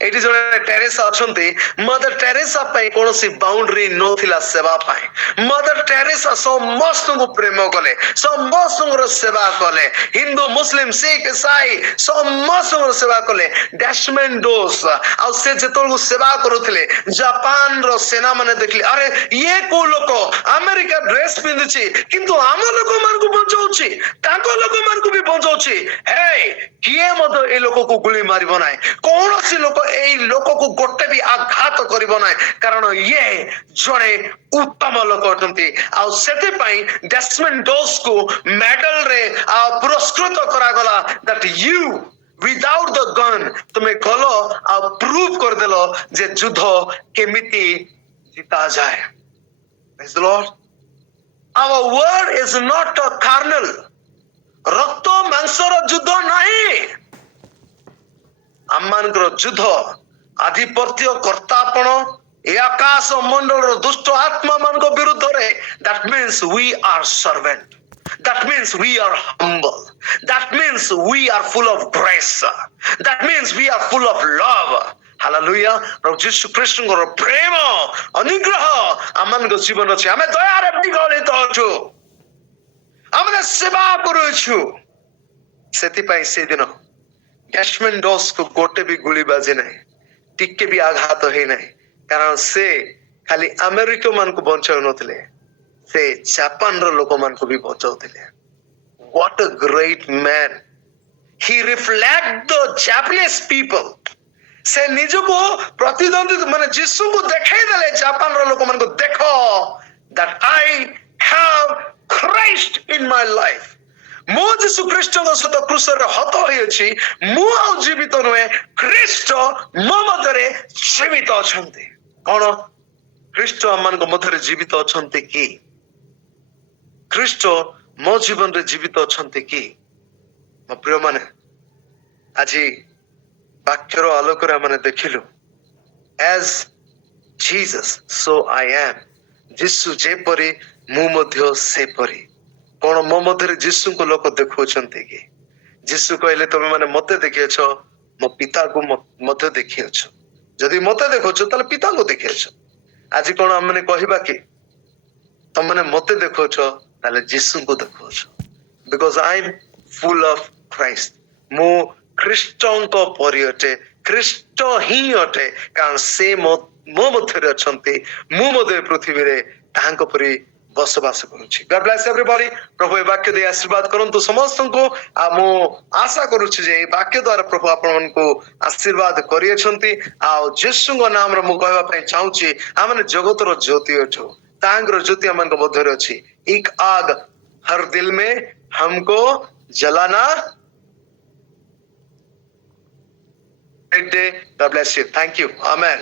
ଏଇଠି ଜଣେ ଟେରେସା ଅଛନ୍ତି, ମଦର ଟେରେସା ପାଇଁ କୌଣସି ବାଉଣ୍ଡରୀ ନଥିଲା ସେବା ପାଇଁ। ମଦର ଟେରେସା ସମସ୍ତଙ୍କୁ ପ୍ରେମ କଲେ, ସମସ୍ତଙ୍କର ସେବା କଲେ, ହିନ୍ଦୁ ମୁସଲିମ ଶିଖ ଇସାଇ ସମସ୍ତଙ୍କର ସେବା କଲେ। ଡେସମଣ୍ଡ ଡୋସ୍ ଆଉ ସେ ଯେତେବେଳକୁ ସେବା କରୁଥିଲେ, ଜାପାନର ସେନା ମାନେ ଦେଖିଲେ, ଆରେ ଇଏ କୋଉ ଲୋକ, ଆମେରିକା ଡ୍ରେସ ପିନ୍ଧିଛି କିନ୍ତୁ ଆମ ଲୋକମାନଙ୍କୁ ବଞ୍ଚାଉଛି, ତାଙ୍କ ଲୋକମାନଙ୍କୁ ବି ବଞ୍ଚାଉଛି। ହେ, କିଏ ମଧ୍ୟ ଏ ଲୋକକୁ ଗୁଳି ମାରିବ ନାହିଁ, କୌଣସି ଲୋକ ଏଇ ଲୋକକୁ ଗୋଟେ ବି ଆଘାତ କରିବ ନାହିଁ, କାରଣ ଇଏ ଜଣେ ଉତ୍ତମ ଲୋକ ଅଟନ୍ତି। ଆଉ ସେଥିପାଇଁ ଡେସମଣ୍ଡ ଡୋସ୍ କୁ ମେଡାଲ ରେ ପୁରସ୍କୃତ କରାଗଲା, that you without the gun तुम्हें गल आ प्रूव कर देल जे युद्ध केमिति जीता जाए. Praise the Lord. Our war is not a carnal. रक्त मांसर युद्ध नहीं. आमମାନଙ୍କର ଯୁଦ୍ଧ ଆଧିପତ୍ୟ କର୍ତ୍ତାପଣ ଏ ଆକାଶ ମଣ୍ଡଳର ଦୁଷ୍ଟ ଆତ୍ମା ମାନଙ୍କ ବିରୁଦ୍ଧରେ. That means we are servant. That means we are humble. That means we are full of grace. That means we are full of love. Hallelujah. प्रभु यीशु ख्रीष्टଙ୍କର ପ୍ରେମ ଅନୁଗ୍ରହ ଆମମାନଙ୍କ ଜୀବନ ଅଛି. ଆମେ ଦୟାରେ ବିଗଳିତ ଅଛୁ. ଆମେ ସେବା କରୁଛୁ. ସେଥିପାଇଁ ସେଦିନ କ୍ୟାଶମେନ୍ ଡସ୍ କୁ ଗୋଟେ ବି ଗୁଳି ବାଜି ନାହିଁ, ଟିକେ ବି ଆଘାତ ହେଇନାହିଁ. କାରଣ ସେ ଖାଲି ଆମେରିକା ମାନଙ୍କୁ ବଞ୍ଚାଉ ନଥିଲେ, ସେ ଜାପାନର ଲୋକମାନଙ୍କୁ ବି ବଚାଉଥିଲେ. What a great man. He reflect the Japanese people. ସେ ନିଜକୁ ପ୍ରତିଦ୍ୱନ୍ଦ୍ୱୀ ମାନେ ଯୀଶୁଙ୍କୁ ଦେଖେଇ ଦେଲେ ଜାପାନର ଲୋକମାନଙ୍କୁ, ଦେଖ that I have Christ in my life. ମୁଁ ଯୀଶୁ ଖ୍ରୀଷ୍ଟଙ୍କ ସହିତ କ୍ରୁଶରେ ହତ ହୋଇଅଛି. ମୁଁ ଆଉ ଜୀବିତ ନୁହେଁ, ଖ୍ରୀଷ୍ଟ ମୋ ମଧ୍ୟରେ ଜୀବିତ ଅଛନ୍ତି. କଣ ଖ୍ରୀଷ୍ଟ ଆମମାନଙ୍କ ମଧ୍ୟରେ ଜୀବିତ ଅଛନ୍ତି କି? ଖ୍ରୀଷ୍ଟ ମୋ ଜୀବନରେ ଜୀବିତ ଅଛନ୍ତି କି? ମୋ ପ୍ରିୟମାନେ, ଆଜି ବାକ୍ୟର ଆଲୋକରେ ଆମେ ଦେଖିଲୁ as Jesus so I am. ଯୀଶୁ ଯେପରି ମୁଁ ମଧ୍ୟ ସେପରି. କଣ ମୋ ମଧ୍ୟରେ ଯୀଶୁଙ୍କୁ ଲୋକ ଦେଖୁଛନ୍ତି କି? ଯୀଶୁ କହିଲେ ତମେ ମାନେ ମତେ ଦେଖିଅଛ, ମୋ ପିତାକୁ ମଧ୍ୟ ଦେଖିଅଛ. ଯଦି ମତେ ଦେଖୁଛ ତାହେଲେ ପିତାଙ୍କୁ ଦେଖିଅଛ. ଆଜି କଣ ଆମେ କହିବା କି ତମେ ମତେ ଦେଖୁଛ ତାହେଲେ ଯୀଶୁଙ୍କୁ ଦେଖୁଛ? Because I am full of Christ. ମୁଁ ଖ୍ରୀଷ୍ଟଙ୍କ ପରି ଅଟେ, ଖ୍ରୀଷ୍ଟ ହିଁ ଅଟେ. କାରଣ ସେ ମୋ ମଧ୍ୟରେ ଅଛନ୍ତି, ମୁଁ ମଧ୍ୟ ପୃଥିବୀରେ ତାହାଙ୍କ ପରି ବସବାସ କରୁଛି. God bless everybody. ପ୍ରଭୁ ଏ ବାକ୍ୟ ଦେଇ ଆଶୀର୍ବାଦ କରନ୍ତୁ ସମସ୍ତଙ୍କୁ. ଆଉ ମୁଁ ଆଶା କରୁଛି ଯେ ଏ ବାକ୍ୟ ଦ୍ୱାରା ପ୍ରଭୁ ଆପଣମାନଙ୍କୁ ଆଶୀର୍ବାଦ କରିଅଛନ୍ତି. ଆଉ ଯୀଶୁଙ୍କ ନାମରେ ମୁଁ କହିବା ପାଇଁ ଚାହୁଁଛି, ଆମେ ଜଗତର ଜ୍ୟୋତି ଅଛୁ, ତାଙ୍କର ଜ୍ୟୋତି ଆମମାନଙ୍କ ମଧ୍ୟରେ ଅଛି. ଏକ ଆଗ ହର ଦିଲ ମେ हमको जलाना. Great day. God bless you. Thank you. Amen.